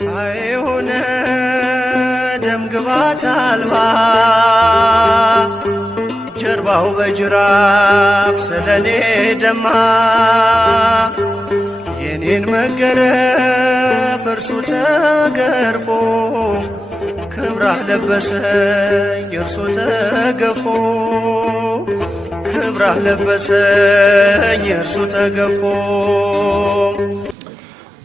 ሳይሆነ ደም ግባት አልባ ጀርባው በጅራፍ ስለኔ ደማ የኔን መገረፍ እርሱ ተገርፎ ክብራህ ለበሰኝ እርሱ ተገፎ ክብራህ ለበሰኝ እርሱ ተገፎ።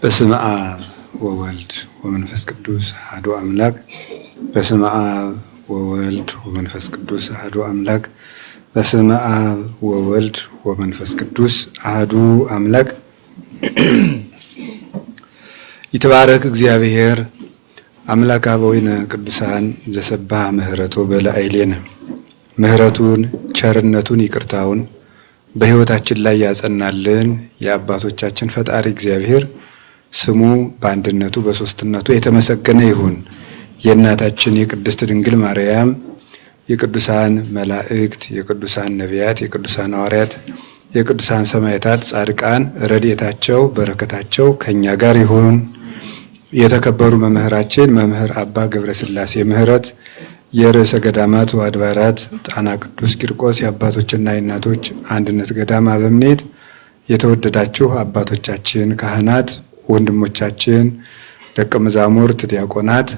በስመ አብ ወወልድ ወመንፈስ ቅዱስ አሐዱ አምላክ። በስመ አብ ወወልድ ወመንፈስ ቅዱስ አሐዱ አምላክ። በስመ አብ ወወልድ ወመንፈስ ቅዱስ አሐዱ አምላክ። ይትባረክ እግዚአብሔር አምላክ አበዊነ ቅዱሳን ዘሰብሐ ምህረቶ በላዕሌነ። ምህረቱን ቸርነቱን ይቅርታውን በሕይወታችን ላይ ያጸናልን የአባቶቻችን ፈጣሪ እግዚአብሔር ስሙ በአንድነቱ በሦስትነቱ የተመሰገነ ይሁን። የእናታችን የቅድስት ድንግል ማርያም የቅዱሳን መላእክት፣ የቅዱሳን ነቢያት፣ የቅዱሳን ሐዋርያት፣ የቅዱሳን ሰማዕታት፣ ጻድቃን ረድኤታቸው በረከታቸው ከእኛ ጋር ይሁን። የተከበሩ መምህራችን መምህር አባ ገብረስላሴ ምህረት የርዕሰ ገዳማት ወአድባራት ጣና ቅዱስ ቂርቆስ የአባቶችና የእናቶች አንድነት ገዳም አበምኔት፣ የተወደዳችሁ አባቶቻችን ካህናት፣ ወንድሞቻችን ደቀ መዛሙርት፣ ዲያቆናት፣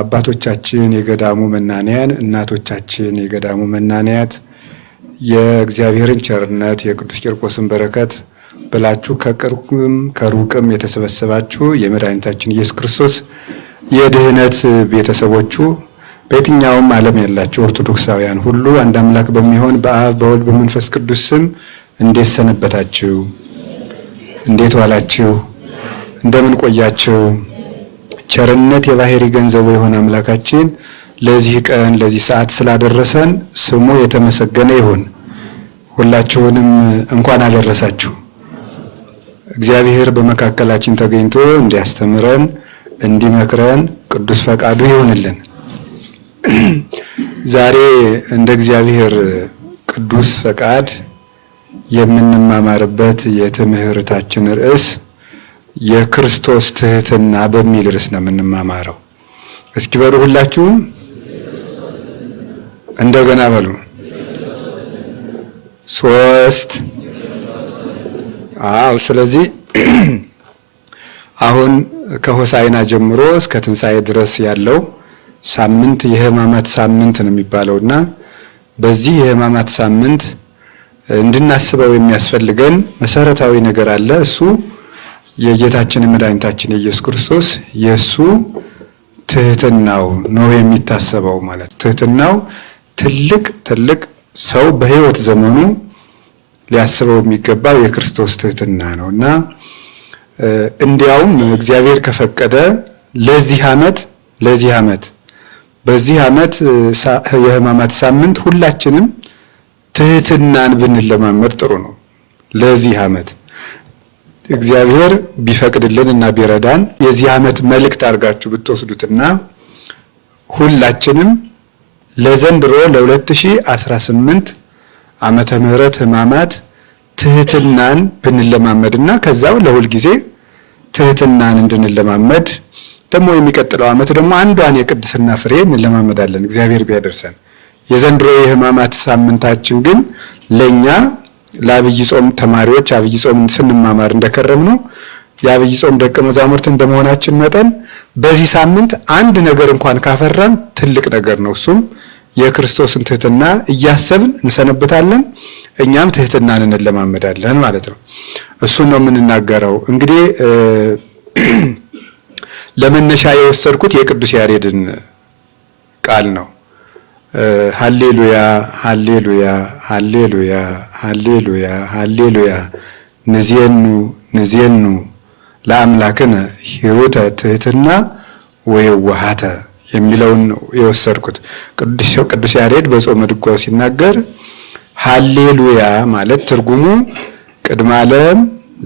አባቶቻችን የገዳሙ መናንያን፣ እናቶቻችን የገዳሙ መናንያት የእግዚአብሔርን ቸርነት የቅዱስ ቂርቆስን በረከት ብላችሁ ከቅርብም ከሩቅም የተሰበሰባችሁ የመድኃኒታችን ኢየሱስ ክርስቶስ የድህነት ቤተሰቦቹ በየትኛውም ዓለም ያላችሁ ኦርቶዶክሳውያን ሁሉ አንድ አምላክ በሚሆን በአብ በወልድ በመንፈስ ቅዱስ ስም እንዴት ሰነበታችሁ? እንዴት ዋላችሁ? እንደምን ቆያችሁ? ቸርነት የባህሪ ገንዘቡ የሆነ አምላካችን ለዚህ ቀን ለዚህ ሰዓት ስላደረሰን ስሙ የተመሰገነ ይሁን። ሁላችሁንም እንኳን አደረሳችሁ። እግዚአብሔር በመካከላችን ተገኝቶ እንዲያስተምረን እንዲመክረን ቅዱስ ፈቃዱ ይሆንልን። ዛሬ እንደ እግዚአብሔር ቅዱስ ፈቃድ የምንማማርበት የትምህርታችን ርዕስ የክርስቶስ ትህትና በሚል ርዕስ ነው የምንማማረው። እስኪ በሉ ሁላችሁም እንደገና በሉ። ሶስት ስለዚህ አሁን ከሆሳዕና ጀምሮ እስከ ትንሣኤ ድረስ ያለው ሳምንት የሕማማት ሳምንት ነው የሚባለውና በዚህ የሕማማት ሳምንት እንድናስበው የሚያስፈልገን መሰረታዊ ነገር አለ። እሱ የጌታችን መድኃኒታችን የኢየሱስ ክርስቶስ የእሱ ትህትናው ነው የሚታሰበው። ማለት ትህትናው ትልቅ ሰው በሕይወት ዘመኑ ሊያስበው የሚገባው የክርስቶስ ትህትና ነውና እንዲያውም እግዚአብሔር ከፈቀደ ለዚህ ዓመት በዚህ ዓመት የሕማማት ሳምንት ሁላችንም ትህትናን ብንለማመድ ጥሩ ነው። ለዚህ ዓመት እግዚአብሔር ቢፈቅድልን እና ቢረዳን የዚህ ዓመት መልእክት አድርጋችሁ ብትወስዱትና ሁላችንም ለዘንድሮ ለ2018 ዓመተ ምህረት ሕማማት ትህትናን ብንለማመድና ከዛው ለሁል ጊዜ ትህትናን እንድንለማመድ ደግሞ የሚቀጥለው ዓመት ደግሞ አንዷን የቅድስና ፍሬ እንለማመዳለን እግዚአብሔር ቢያደርሰን። የዘንድሮ የሕማማት ሳምንታችን ግን ለኛ ለአብይ ጾም ተማሪዎች አብይ ጾም ስንማማር እንደከረም ነው የአብይ ጾም ደቀ መዛሙርት እንደመሆናችን መጠን በዚህ ሳምንት አንድ ነገር እንኳን ካፈራን ትልቅ ነገር ነው። እሱም የክርስቶስን ትህትና እያሰብን እንሰነብታለን፣ እኛም ትህትናን እንለማመዳለን ማለት ነው። እሱን ነው የምንናገረው። እንግዲህ ለመነሻ የወሰድኩት የቅዱስ ያሬድን ቃል ነው። ሃሌሉያ ሃሌሉያ ሃሌሉያ ሃሌሉያ ሃሌሉያ ንዜኑ ለአምላክነ ሂሩተ ትህትና ወየዋሃተ የሚለውን ነው የወሰድኩት። ቅዱስ ያሬድ በጾመ ድጓው ሲናገር ሃሌሉያ ማለት ትርጉሙ ቅድመ ዓለም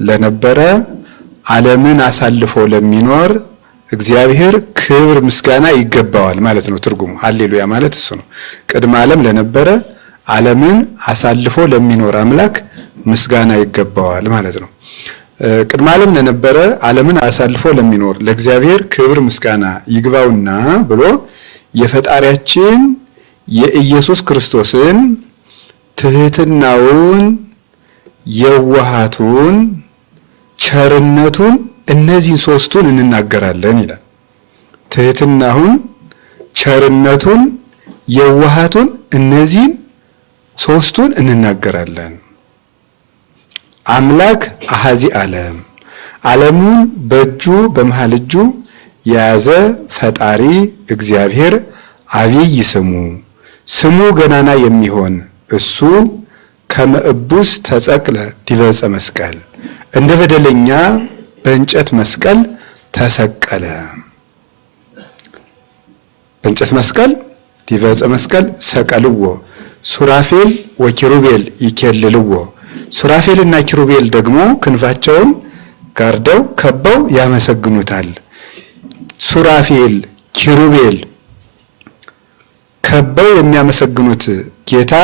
ለነበረ ዓለምን አሳልፎ ለሚኖር እግዚአብሔር ክብር ምስጋና ይገባዋል ማለት ነው። ትርጉሙ ሃሌሉያ ማለት እሱ ነው። ቅድመ ዓለም ለነበረ ዓለምን አሳልፎ ለሚኖር አምላክ ምስጋና ይገባዋል ማለት ነው። ቅድመ ዓለም ለነበረ ዓለምን አሳልፎ ለሚኖር ለእግዚአብሔር ክብር ምስጋና ይግባውና ብሎ የፈጣሪያችን የኢየሱስ ክርስቶስን ትህትናውን፣ የዋሃቱን፣ ቸርነቱን እነዚህን ሶስቱን እንናገራለን ይላል። ትህትናውን፣ ቸርነቱን፣ የዋሃቱን እነዚህን ሶስቱን እንናገራለን። አምላክ አሃዚ ዓለሙን በእጁ በመሃል እጁ የያዘ ፈጣሪ እግዚአብሔር አብይ ስሙ ገናና የሚሆን እሱ ከመእቡስ ተጸቅለ ዲበፀ መስቀል እንደ በደለኛ በእንጨት መስቀል ተሰቀለ። በእንጨት መስቀል ዲበፀ መስቀል ሰቀልዎ ሱራፌል ወኪሩቤል ይኬልልዎ። ሱራፌልና ኪሩቤል ደግሞ ክንፋቸውን ጋርደው ከበው ያመሰግኑታል። ሱራፌል ኪሩቤል ከበው የሚያመሰግኑት ጌታ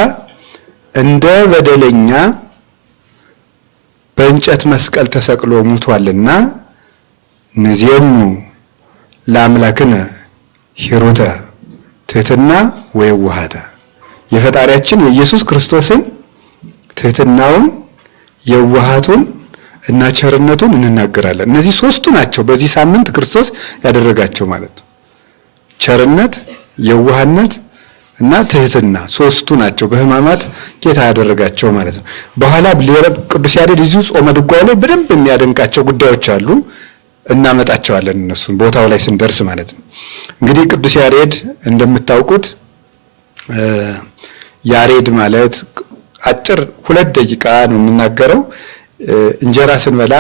እንደ በደለኛ በእንጨት መስቀል ተሰቅሎ ሙቷልና ንዜኑ ለአምላክነ ሂሩተ ትህትና ወየዋሃተ የፈጣሪያችን የኢየሱስ ክርስቶስን ትህትናውን፣ የዋሃቱን እና ቸርነቱን እንናገራለን። እነዚህ ሶስቱ ናቸው በዚህ ሳምንት ክርስቶስ ያደረጋቸው ማለት ነው። ቸርነት፣ የዋህነት እና ትህትና ሶስቱ ናቸው በሕማማት ጌታ ያደረጋቸው ማለት ነው። በኋላ ቅዱስ ያሬድ እዚሁ ጾመ ድጓው ላይ በደንብ የሚያደንቃቸው ጉዳዮች አሉ፣ እናመጣቸዋለን እነሱን ቦታው ላይ ስንደርስ ማለት ነው። እንግዲህ ቅዱስ ያሬድ እንደምታውቁት ያሬድ ማለት አጭር 2 ደቂቃ ነው የምናገረው። እንጀራ ስንበላ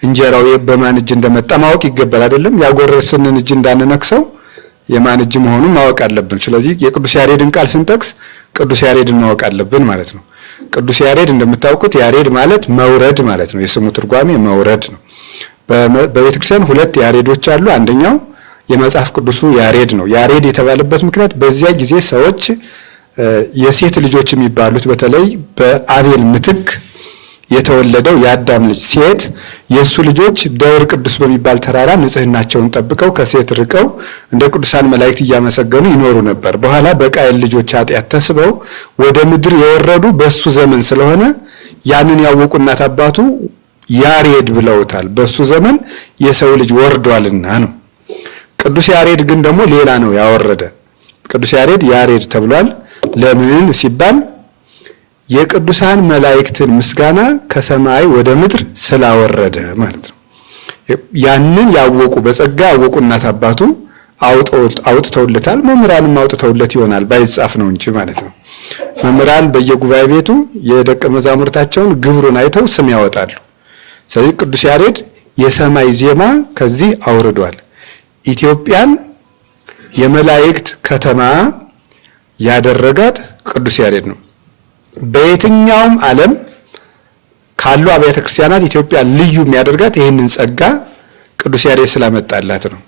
እንጀራው በማን እጅ እንደመጣ ማወቅ ይገባል አይደለም? ያጎረስንን እጅ እንዳንነክሰው የማን እጅ መሆኑን ማወቅ አለብን። ስለዚህ የቅዱስ ያሬድን ቃል ስንጠቅስ ቅዱስ ያሬድን ማወቅ አለብን ማለት ነው። ቅዱስ ያሬድ እንደምታውቁት ያሬድ ማለት መውረድ ማለት ነው። የስሙ ትርጓሜ መውረድ ነው። በቤተክርስቲያን 2 ያሬዶች አሉ። አንደኛው የመጽሐፍ ቅዱሱ ያሬድ ነው። ያሬድ የተባለበት ምክንያት በዚያ ጊዜ ሰዎች የሴት ልጆች የሚባሉት በተለይ በአቤል ምትክ የተወለደው የአዳም ልጅ ሴት የሱ ልጆች ደብረ ቅዱስ በሚባል ተራራ ንጽህናቸውን ጠብቀው ከሴት ርቀው እንደ ቅዱሳን መላእክት እያመሰገኑ ይኖሩ ነበር። በኋላ በቃየል ልጆች ኃጢአት ተስበው ወደ ምድር የወረዱ በሱ ዘመን ስለሆነ ያንን ያወቁ እናት አባቱ ያሬድ ብለውታል። በሱ ዘመን የሰው ልጅ ወርዷልና ነው። ቅዱስ ያሬድ ግን ደግሞ ሌላ ነው ያወረደ። ቅዱስ ያሬድ ያሬድ ተብሏል። ለምን ሲባል የቅዱሳን መላእክትን ምስጋና ከሰማይ ወደ ምድር ስላወረደ ማለት ነው። ያንን ያወቁ በጸጋ ያወቁ እናት አባቱ አውጥተውለታል። መምህራንም አውጥተውለት ይሆናል ባይጻፍ ነው እንጂ ማለት ነው። መምህራን በየጉባኤ ቤቱ የደቀ መዛሙርታቸውን ግብሩን አይተው ስም ያወጣሉ። ስለዚህ ቅዱስ ያሬድ የሰማይ ዜማ ከዚህ አውርዷል። ኢትዮጵያን የመላእክት ከተማ ያደረጋት ቅዱስ ያሬድ ነው። በየትኛውም ዓለም ካሉ አብያተ ክርስቲያናት ኢትዮጵያ ልዩ የሚያደርጋት ይህንን ጸጋ ቅዱስ ያሬድ ስላመጣላት ነው።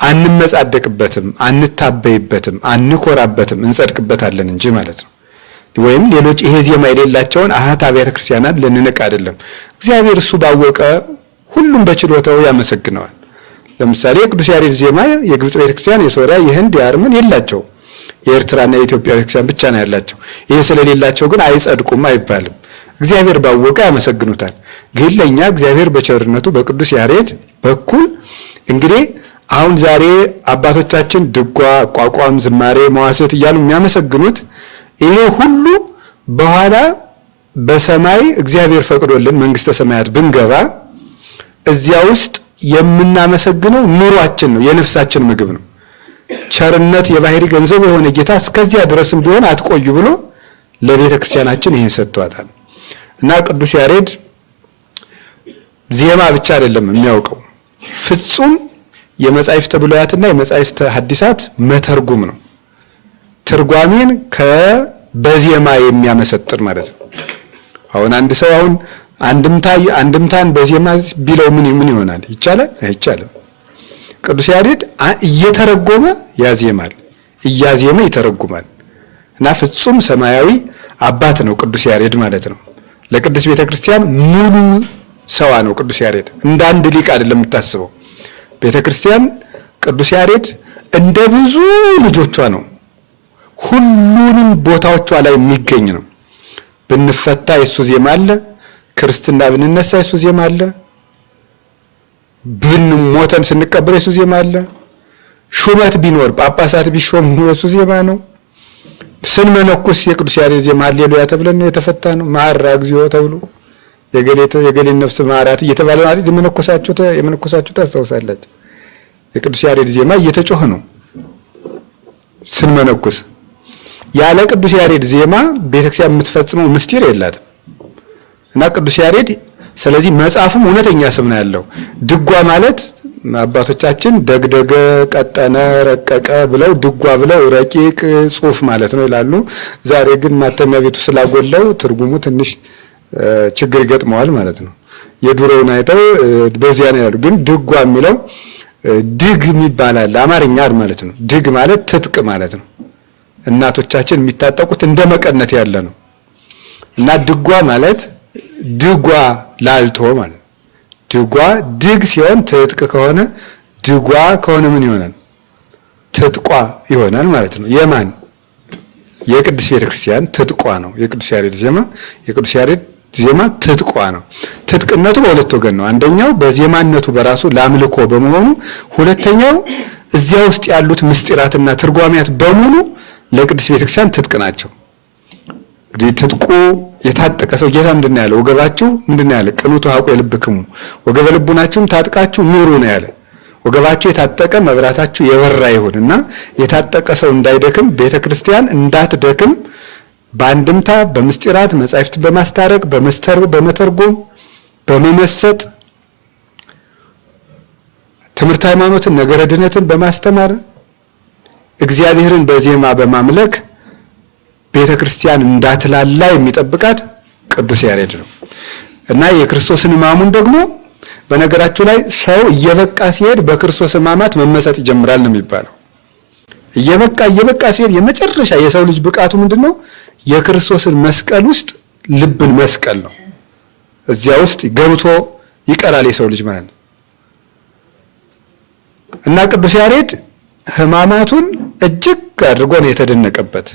አንመጻደቅበትም፣ አንታበይበትም፣ አንኮራበትም፣ እንጸድቅበታለን እንጂ ማለት ነው። ወይም ሌሎች ይሄ ዜማ የሌላቸውን አሃት አብያተ ክርስቲያናት ልንንቅ አይደለም። እግዚአብሔር እሱ ባወቀ ሁሉም በችሎታው ያመሰግነዋል። ለምሳሌ የቅዱስ ያሬድ ዜማ የግብጽ ቤተክርስቲያን፣ የሶሪያ፣ የህንድ፣ የአርመን የላቸውም። የኤርትራና የኢትዮጵያ ቤተክርስቲያን ብቻ ነው ያላቸው። ይሄ ስለሌላቸው ግን አይጸድቁም አይባልም። እግዚአብሔር ባወቀ ያመሰግኑታል። ግን ለኛ እግዚአብሔር በቸርነቱ በቅዱስ ያሬድ በኩል እንግዲህ አሁን ዛሬ አባቶቻችን ድጓ፣ አቋቋም፣ ዝማሬ፣ መዋሥዕት እያሉ የሚያመሰግኑት ይሄ ሁሉ በኋላ በሰማይ እግዚአብሔር ፈቅዶልን መንግስተ ሰማያት ብንገባ እዚያ ውስጥ የምናመሰግነው ኑሯችን ነው፣ የነፍሳችን ምግብ ነው። ቸርነት የባህሪ ገንዘብ የሆነ ጌታ እስከዚያ ድረስም ቢሆን አትቆዩ ብሎ ለቤተ ክርስቲያናችን ይሄን ሰጥቷታል። እና ቅዱስ ያሬድ ዜማ ብቻ አይደለም የሚያውቀው፣ ፍጹም የመጻሕፍተ ብሉያትና የመጻሕፍተ ሐዲሳት መተርጉም ነው። ትርጓሜን በዜማ የሚያመሰጥር ማለት ነው። አሁን አንድ ሰው አሁን አንድምታን በዜማ ቢለው ምን ይሆናል? ይቻላል? አይቻልም። ቅዱስ ያሬድ እየተረጎመ ያዜማል፣ እያዜመ ይተረጉማል። እና ፍጹም ሰማያዊ አባት ነው ቅዱስ ያሬድ ማለት ነው። ለቅዱስ ቤተክርስቲያን ሙሉ ሰዋ ነው ቅዱስ ያሬድ። እንደ አንድ ሊቅ አይደለም የምታስበው ቤተክርስቲያን። ቅዱስ ያሬድ እንደ ብዙ ልጆቿ ነው፣ ሁሉንም ቦታዎቿ ላይ የሚገኝ ነው። ብንፈታ የሱ ዜማ አለ፣ ክርስትና ብንነሳ የሱ ዜማ አለ፣ ብንሞተን ስንቀበል የሱ ዜማ አለ፣ ሹመት ቢኖር ጳጳሳት ቢሾም የሱ ዜማ ነው። ስንመነኩስ የቅዱስ ያሬድ ዜማ ሃሌሉያ ተብለን ነው የተፈታ ነው። ማራ እግዚኦ ተብሎ የገሌን ነፍስ ማራት እየተባለ ማለት የመነኮሳችሁ ታስታውሳላችሁ። የቅዱስ ያሬድ ዜማ እየተጮኸ ነው ስንመነኩስ። ያለ ቅዱስ ያሬድ ዜማ ቤተክርስቲያን የምትፈጽመው ምስጢር የላትም እና ቅዱስ ያሬድ ስለዚህ መጽሐፉም እውነተኛ ስም ነው ያለው። ድጓ ማለት አባቶቻችን ደግደገ፣ ቀጠነ፣ ረቀቀ ብለው ድጓ ብለው ረቂቅ ጽሑፍ ማለት ነው ይላሉ። ዛሬ ግን ማተሚያ ቤቱ ስላጎለው ትርጉሙ ትንሽ ችግር ይገጥመዋል ማለት ነው። የድሮውን አይተው በዚያ ነው ያሉ። ግን ድጓ የሚለው ድግ የሚባል አማርኛ ማለት ነው። ድግ ማለት ትጥቅ ማለት ነው። እናቶቻችን የሚታጠቁት እንደ መቀነት ያለ ነው እና ድጓ ማለት ድጓ ላልቶ ማለት ድጓ ድግ ሲሆን ትጥቅ ከሆነ ድጓ ከሆነ ምን ይሆናል? ትጥቋ ይሆናል ማለት ነው። የማን የቅዱስ ቤተክርስቲያን ትጥቋ ነው። የቅዱስ ያሬድ ዜማ ትጥቋ ነው። ትጥቅነቱ በሁለት ወገን ነው። አንደኛው በዜማነቱ በራሱ ለአምልኮ በመሆኑ፣ ሁለተኛው እዚያ ውስጥ ያሉት ምስጢራትና ትርጓሜያት በሙሉ ለቅዱስ ቤተክርስቲያን ትጥቅ ናቸው። እንግዲህ ትጥቁ የታጠቀ ሰው ጌታ ምንድነው ያለው? ወገባችሁ ምንድነው ያለ? ቅኑቱ ሀቁ የልብክሙ ወገበ ልቡናችሁም ታጥቃችሁ ኑሩ ነው ያለ። ወገባችሁ የታጠቀ መብራታችሁ የበራ ይሁንና የታጠቀ ሰው እንዳይደክም፣ ቤተክርስቲያን እንዳትደክም በአንድምታ በምስጢራት መጻሕፍት በማስታረቅ በመተርጎም በመመሰጥ ትምህርት ሃይማኖትን ነገረ ድነትን በማስተማር እግዚአብሔርን በዜማ በማምለክ ቤተክርስቲያን እንዳትላላ የሚጠብቃት ቅዱስ ያሬድ ነው እና የክርስቶስን ሕማሙን ደግሞ በነገራችሁ ላይ ሰው እየበቃ ሲሄድ በክርስቶስ ሕማማት መመሰጥ ይጀምራል ነው የሚባለው። እየበቃ ሲሄድ የመጨረሻ የሰው ልጅ ብቃቱ ምንድነው? የክርስቶስን መስቀል ውስጥ ልብን መስቀል ነው። እዚያ ውስጥ ገብቶ ይቀራል የሰው ልጅ ማለት ነው እና ቅዱስ ያሬድ ሕማማቱን እጅግ አድርጎ ነው የተደነቀበት።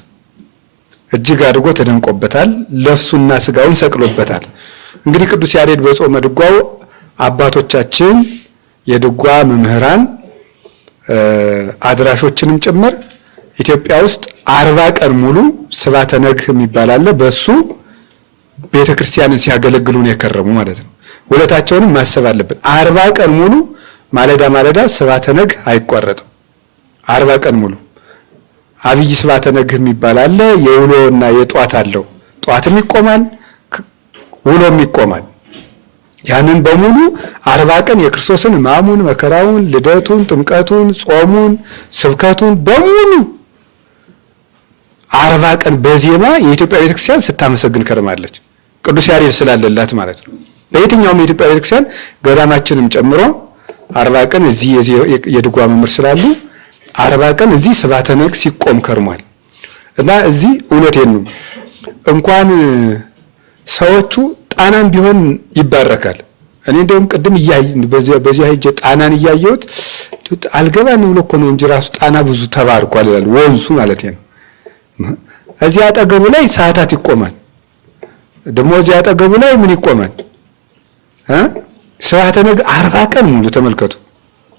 እጅግ አድርጎ ተደንቆበታል። ነፍሱና ስጋውን ሰቅሎበታል። እንግዲህ ቅዱስ ያሬድ በጾመ ድጓው አባቶቻችን የድጓ መምህራን አድራሾችንም ጭምር ኢትዮጵያ ውስጥ 40 ቀን ሙሉ ስብሐተ ነግህ የሚባል አለ። በሱ ቤተክርስቲያንን ሲያገለግሉ ነው የከረሙ ማለት ነው። ውለታቸውንም ማሰብ አለብን። 40 ቀን ሙሉ ማለዳ ስብሐተ ነግህ አይቋረጥም። 40 ቀን ሙሉ አብይ ስብሐተ ነግህ የሚባል አለ። የውሎና የጧት አለው። ጧትም ይቆማል፣ ውሎም ይቆማል። ያንን በሙሉ 40 ቀን የክርስቶስን ሕማሙን፣ መከራውን፣ ልደቱን፣ ጥምቀቱን፣ ጾሙን፣ ስብከቱን በሙሉ 40 ቀን በዜማ የኢትዮጵያ ቤተክርስቲያን ስታመሰግን ከርማለች። ቅዱስ ያሬድ ስላለላት ማለት ነው። በየትኛውም የኢትዮጵያ ቤተክርስቲያን ገዳማችንም ጨምሮ 40 ቀን እዚህ የድጓ መምህር ስላሉ 40 ቀን እዚህ ስብሐተ ነግህ ሲቆም ከርሟል እና እዚህ እውነቴን ነው እንኳን ሰዎቹ ጣናን ቢሆን ይባረካል። እኔ እንደውም ቅድም በዚያ ሄጄ ጣናን እያየሁት አልገባን ብሎ እኮ ነው እንጂ ራሱ ጣና ብዙ ተባርኳል ይላል ወንዙ ማለት ነው። እዚያ አጠገቡ ላይ ሰዓታት ይቆማል። ደግሞ እዚያ አጠገቡ ላይ ምን ይቆማል? ስብሐተ ነግህ 40 ቀን ሙሉ ተመልከቱ።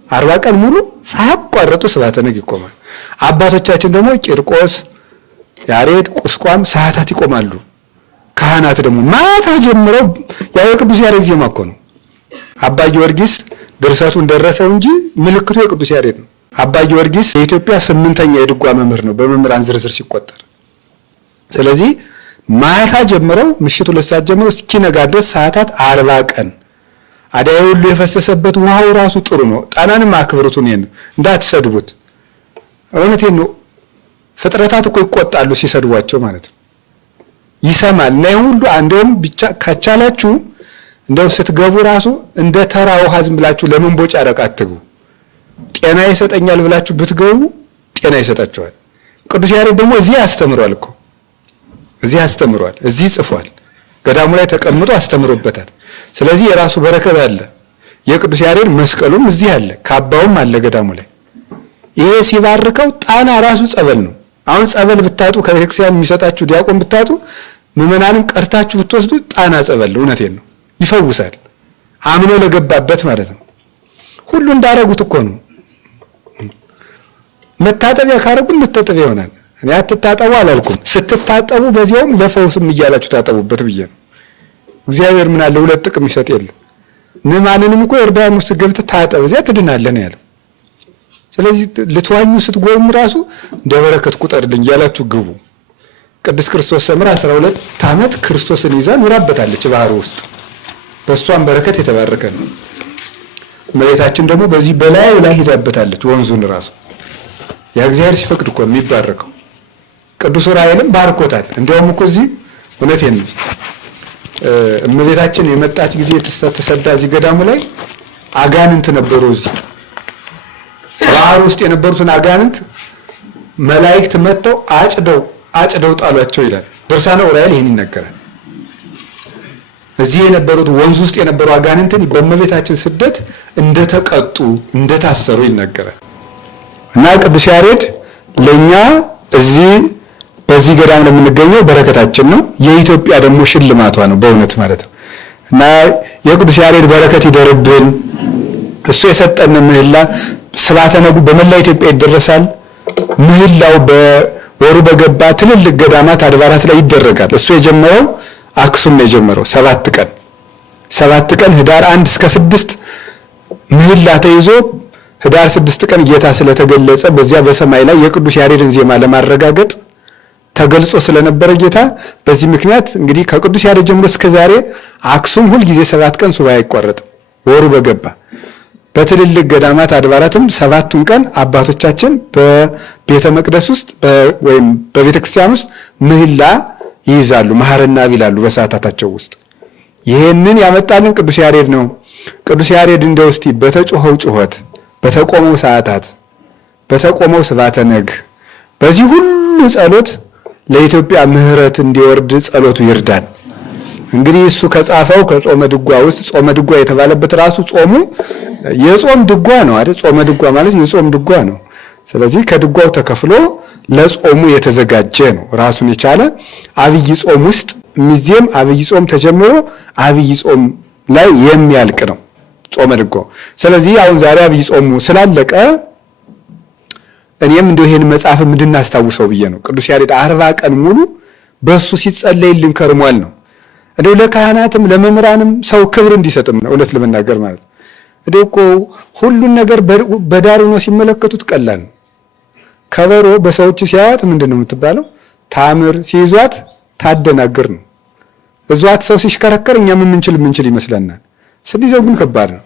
40 ቀን ሙሉ ሳያቋርጡ ስብሐተ ነግህ ይቆማል። አባቶቻችን ደግሞ ቂርቆስ፣ ያሬድ፣ ቁስቋም ሰዓታት ይቆማሉ። ካህናት ደግሞ ማታ ጀምረው ያው የቅዱስ ያሬድ ዜማ እኮ ነው። አባ ጊዮርጊስ ድርሰቱን ደረሰው እንጂ ምልክቱ የቅዱስ ያሬድ ነው። አባ ጊዮርጊስ የኢትዮጵያ 8ኛ የድጓ መምህር ነው በመምህራን ዝርዝር ሲቆጠር። ስለዚህ ማታ ጀምረው ምሽቱ 2 ሰዓት ጀምረው እስኪነጋ ድረስ ሰዓታት 40 ቀን አዳይ ሁሉ የፈሰሰበት ውሃው ራሱ ጥሩ ነው። ጣናንም አክብሩቱን ይሄን እንዳትሰድቡት። እውነቴን ነው። ፍጥረታት እኮ ይቆጣሉ ሲሰድቧቸው ማለት ነው። ይሰማል ነው ሁሉ አንደውም ብቻ ካቻላችሁ እንደው ስትገቡ ራሱ እንደ ተራ ውሃ ዝም ብላችሁ ለመንቦጫ አረቃትጉ። ጤና ይሰጠኛል ብላችሁ ብትገቡ ጤና ይሰጣችኋል። ቅዱስ ያሬድ ደግሞ እዚህ ያስተምሯል እኮ እዚህ ጽፏል። ገዳሙ ላይ ተቀምጦ አስተምሮበታል። ስለዚህ የራሱ በረከት አለ። የቅዱስ ያሬድ መስቀሉም እዚህ አለ፣ ካባውም አለ ገዳሙ ላይ። ይሄ ሲባርከው ጣና ራሱ ጸበል ነው። አሁን ጸበል ብታጡ ከቤተክርስቲያን የሚሰጣችሁ ዲያቆን ብታጡ ምዕመናንም ቀርታችሁ ብትወስዱ ጣና ጸበል እውነቴን ነው ይፈውሳል። አምኖ ለገባበት ማለት ነው። ሁሉ እንዳረጉት እኮ ነው። መታጠቢያ ካረጉት መታጠቢያ ይሆናል። እኔ አትታጠቡ አላልኩም። ስትታጠቡ በዚያውም ለፈውስም እያላችሁ ታጠቡበት ብዬ ነው። እግዚአብሔር ምን አለ ሁለት ጥቅም ይሰጥ የለ። ንማንንም እኮ ዮርዳኖስ ውስጥ ገብተህ ታጠብ እዚያ ትድናለህ ነው ያለው። ስለዚህ ልትዋኙ ስትጎሙ ራሱ እንደ በረከት ቁጠርልኝ እያላችሁ ግቡ። ቅዱስ ክርስቶስ ሰምራ 12 ዓመት ክርስቶስን ይዛ ኑራበታለች ባህር ውስጥ። በእሷም በረከት የተባረከ ነው። እመቤታችን ደግሞ በዚህ በላዩ ላይ ሄዳበታለች ወንዙን ራሱ። ያ እግዚአብሔር ሲፈቅድ እኮ የሚባረከው። ቅዱስ ዑራኤልም ባርኮታል። እንዲያውም እኮ እዚህ እውነቴን ነው እመቤታችን የመጣች ጊዜ ተሰዳ እዚህ ገዳሙ ላይ አጋንንት ነበሩ። እዚህ ባህር ውስጥ የነበሩትን አጋንንት መላእክት መጥተው አጭደው ጣሏቸው ይላል ድርሳነ ዑራኤል ይሄን ይነገራል። እዚህ የነበሩት ወንዝ ውስጥ የነበሩ አጋንንትን በእመቤታችን ስደት እንደተቀጡ እንደታሰሩ ይነገራል። እና ቅዱስ ያሬድ ለኛ በዚህ ገዳም ለምንገኘው በረከታችን ነው። የኢትዮጵያ ደግሞ ሽልማቷ ነው በእውነት ማለት ነው። እና የቅዱስ ያሬድ በረከት ይደርብን። እሱ የሰጠን ምህላ ስብሐተ ነግሁ በመላ ኢትዮጵያ ይደረሳል። ምህላው በወሩ በገባ ትልልቅ ገዳማት አድባራት ላይ ይደረጋል። እሱ የጀመረው አክሱም ነው የጀመረው። 7 ቀን ህዳር 1 እስከ 6 ምህላ ተይዞ ህዳር 6 ቀን ጌታ ስለተገለጸ በዚያ በሰማይ ላይ የቅዱስ ያሬድን ዜማ ለማረጋገጥ ተገልጾ ስለነበረ ጌታ በዚህ ምክንያት እንግዲህ ከቅዱስ ያሬድ ጀምሮ እስከ ዛሬ አክሱም ሁል ጊዜ 7 ቀን ሱባኤ አይቋረጥም። ወሩ በገባ በትልልቅ ገዳማት አድባራትም 7ቱን ቀን አባቶቻችን በቤተ መቅደስ ውስጥ ወይም በቤተ ክርስቲያን ውስጥ ምህላ ይይዛሉ፣ መሐረና ይላሉ በሰዓታታቸው ውስጥ። ይሄንን ያመጣልን ቅዱስ ያሬድ ነው። ቅዱስ ያሬድ እንደው እስቲ በተጮኸው ጩኸት፣ በተቆመው ሰዓታት፣ በተቆመው ስብሐተ ነግህ፣ በዚህ ሁሉ ጸሎት ለኢትዮጵያ ምህረት እንዲወርድ ጸሎቱ ይርዳን። እንግዲህ እሱ ከጻፈው ከጾመ ድጓ ውስጥ ጾመ ድጓ የተባለበት ራሱ ጾሙ የጾም ድጓ ነው አይደል? ጾመ ድጓ ማለት የጾም ድጓ ነው። ስለዚህ ከድጓው ተከፍሎ ለጾሙ የተዘጋጀ ነው። ራሱን የቻለ አብይ ጾም ውስጥ ሚዜም አብይ ጾም ተጀምሮ አብይ ጾም ላይ የሚያልቅ ነው ጾመ ድጓው። ስለዚህ አሁን ዛሬ አብይ ጾሙ ስላለቀ እኔም እንደው ይሄን መጽሐፍ እንድናስታውሰው ብዬ ነው። ቅዱስ ያሬድ 40 ቀን ሙሉ በሱ ሲጸለይልን ከርሟል ነው። እንደው ለካህናትም ለመምህራንም ሰው ክብር እንዲሰጥም ነው እውነት ለመናገር ማለት እንደው እኮ ሁሉን ነገር በዳር ሆኖ ሲመለከቱት ቀላል ነው። ከበሮ በሰዎች ሲያዋት ምንድነው የምትባለው? ታምር ሲይዟት ታደናግር ነው። እዟት ሰው ሲሽከረከር እኛ ምንችል ይመስለናል። ስንይዘው ግን ከባድ ነው።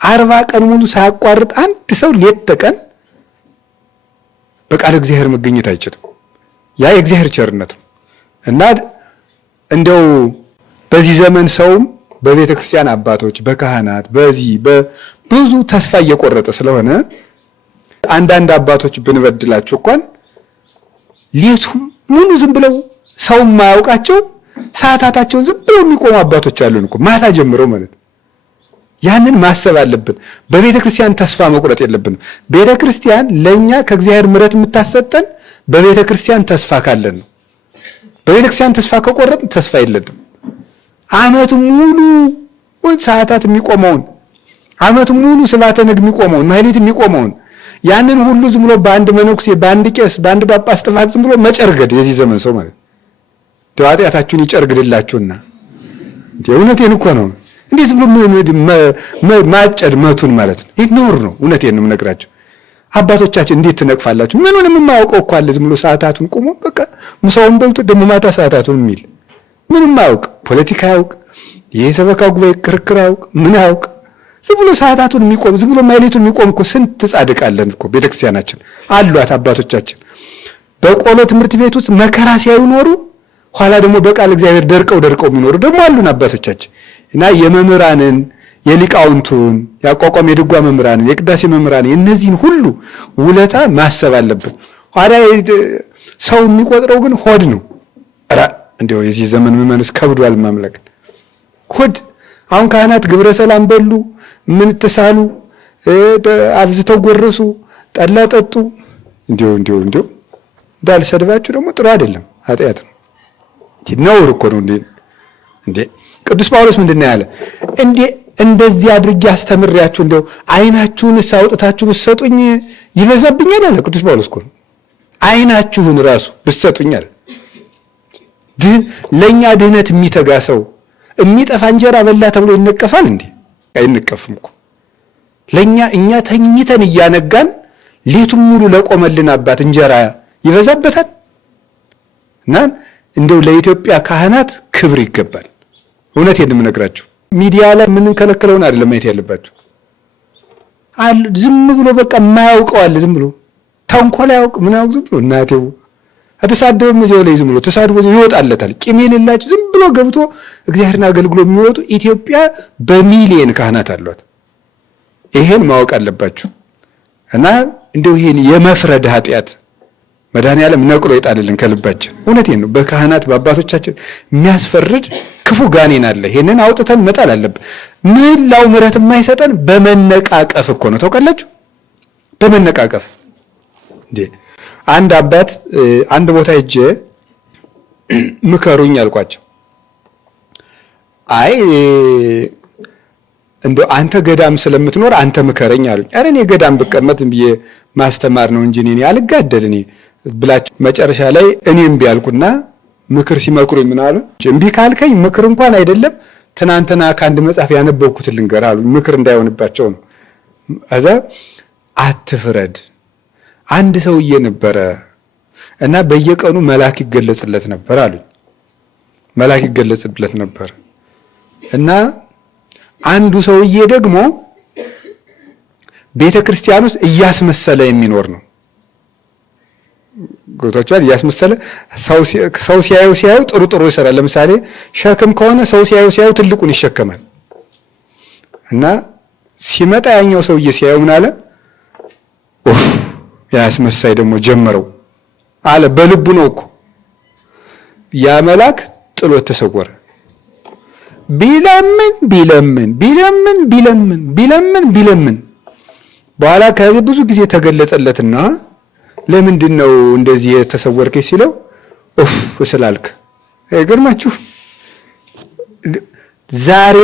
40 ቀን ሙሉ ሳያቋርጥ አንድ ሰው ሌት ተቀን በቃል እግዚአብሔር መገኘት አይችልም። ያ የእግዚአብሔር ቸርነት ነው። እና እንደው በዚህ ዘመን ሰውም በቤተ ክርስቲያን አባቶች በካህናት ብዙ ተስፋ እየቆረጠ ስለሆነ አንዳንድ አባቶች ብንበድላቸው እንኳን ሌቱ ሙሉ ዝም ብለው ሰው ማያውቃቸው ሰዓታታቸውን ዝም ብለው የሚቆሙ አባቶች አሉን እኮ ማታ ጀምረው ማለት ያንን ማሰብ አለብን። በቤተ ክርስቲያን ተስፋ መቁረጥ የለብንም። ቤተ ክርስቲያን ለኛ ከእግዚአብሔር ምሕረት የምታሰጠን በቤተ ክርስቲያን ተስፋ ካለን ነው። በቤተ ክርስቲያን ተስፋ ከቆረጥን ተስፋ የለንም። ዓመት ሙሉ ሰዓታት የሚቆመውን ዓመት ሙሉ ስብሐተ ነግህ የሚቆመውን ማህሌት የሚቆመውን ያንን ሁሉ ዝም ብሎ በአንድ መነኩሴ በአንድ ቄስ በአንድ ጳጳስ ጥፋት ዝም ብሎ መጨርገድ የዚህ ዘመን ሰው ማለት ነው። ኃጢአታችሁን ይጨርግድላችሁና እውነቴን እኮ ነው። እንዴት ብሎ ማጨድ መቱን ማለት ነው። ይህ ነውር ነው። እውነቴን ነው የምነግራችሁ። አባቶቻችን እንዴት ትነቅፋላችሁ? ምኑንም የማያውቀው እኮ አለ። ዝም ብሎ ሰዓታቱን ቆሞ በቃ ምሳውን በልቶ ደግሞ ማታ ሰዓታቱን የሚል ምንም አያውቅ፣ ፖለቲካ ያውቅ፣ የሰበካ ጉባኤ ክርክር ያውቅ፣ ምን ያውቅ፣ ዝም ብሎ ሰዓታቱን የሚቆም ዝም ብሎ ማህሌቱን የሚቆም እኮ ስንት ጻድቅ አለን እኮ ቤተክርስቲያናችን አሏት። አባቶቻችን በቆሎ ትምህርት ቤት ውስጥ መከራ ሲያዩ ኖሩ። ኋላ ደግሞ በቃል እግዚአብሔር ደርቀው የሚኖሩ ደግሞ አሉን አባቶቻችን። እና የመምህራንን የሊቃውንቱን ያቋቋም የድጓ መምህራንን የቅዳሴ መምህራንን የእነዚህን ሁሉ ውለታ ማሰብ አለብን። ኋላ ሰው የሚቆጥረው ግን ሆድ ነው። ኧረ እንዲያው የዚህ ዘመን ምዕመንስ ከብዷል ማምለክ። ሆድ አሁን ካህናት ግብረ ሰላም በሉ፣ ምን ተሳሉ፣ አብዝተው ጎረሱ፣ ጠላ ጠጡ። እንዲሁ እንዳልሰድባችሁ ደግሞ ጥሩ አይደለም፣ ኃጢአት ነው፣ ነውር እኮ ነው። እንዴ ቅዱስ ጳውሎስ ምንድን ነው ያለ? እንደዚህ አድርጌ አስተምሬያችሁ እንደው ዓይናችሁንስ አውጥታችሁ ብትሰጡኝ ይበዛብኛል አለ ቅዱስ ጳውሎስ እኮ። ዓይናችሁን ራሱ ብትሰጡኝ አለ። ለእኛ ድህነት የሚተጋ ሰው የሚጠፋ እንጀራ በላ ተብሎ ይነቀፋል እንዴ? አይነቀፍም እኮ። እኛ ተኝተን እያነጋን ሌቱን ሙሉ ለቆመልን አባት እንጀራ ይበዛበታል። እና እንደው ለኢትዮጵያ ካህናት ክብር ይገባል። እውነቴን ነው የምነግራችሁ። ሚዲያ ላይ የምንከለከለውን አይደለም ማየት ያለባችሁ። ዝም ብሎ በቃ የማያውቀው አለ። ዝም ብሎ ተንኮል ያውቅ ምን ያውቅ ዝም ብሎ እናቴው አተሳደበም እዚያው ላይ ዝም ብሎ ተሳድቦ ይወጣለታል። ቂም የሌላቸው ዝም ብሎ ገብቶ እግዚአብሔርን አገልግሎ የሚወጡ ኢትዮጵያ በሚሊየን ካህናት አሏት። ይሄን ማወቅ አለባችሁ። እና እንደው ይሄን የመፍረድ ኃጢአት መድኃኔዓለም ነቅሎ ይጣልልን ከልባችን። እውነቴን ነው። በካህናት በአባቶቻችን የሚያስፈርድ ክፉ ጋኔን አለ። ይሄንን አውጥተን መጣል አለብን። ምላው ምሕረት የማይሰጠን በመነቃቀፍ እኮ ነው። ታውቃላችሁ? በመነቃቀፍ እንዴ አንድ አባት አንድ ቦታ ሄጄ ምከሩኝ አልኳቸው። አይ እንደው አንተ ገዳም ስለምትኖር አንተ ምከረኝ አሉኝ። ኧረ እኔ ገዳም ብቀመጥ ብዬ ማስተማር ነው እንጂ እኔ አልጋደል እኔ ብላችሁ መጨረሻ ላይ እኔም ቢያልኩና ምክር ሲመክሩኝ ምን አሉ? እምቢ ካልከኝ ምክር እንኳን አይደለም ትናንትና ከአንድ መጽሐፍ ያነበብኩት ልንገር አሉኝ። ምክር እንዳይሆንባቸው ነው። እዛ አትፍረድ። አንድ ሰውዬ ነበረ እና በየቀኑ መልአክ ይገለጽለት ነበር አሉኝ። መልአክ ይገለጽለት ነበር እና አንዱ ሰውዬ ደግሞ ቤተ ክርስቲያን ውስጥ እያስመሰለ የሚኖር ነው። ጎቶቻል እያስመሰለ ሰው ሲያዩ ጥሩ ይሰራል። ለምሳሌ ሸክም ከሆነ ሰው ሲያዩ ትልቁን ይሸከማል። እና ሲመጣ ያኛው ሰውዬ ሲያዩ ምን አለ? ያስመሳይ ደግሞ ጀመረው አለ። በልቡ ነው እኮ። ያ መልአክ ጥሎት ተሰወረ። ቢለምን በኋላ ከብዙ ጊዜ ተገለጸለትና ለምንድን ነው እንደዚህ የተሰወርከኝ ሲለው ስላልክ። አይገርማችሁ? ዛሬ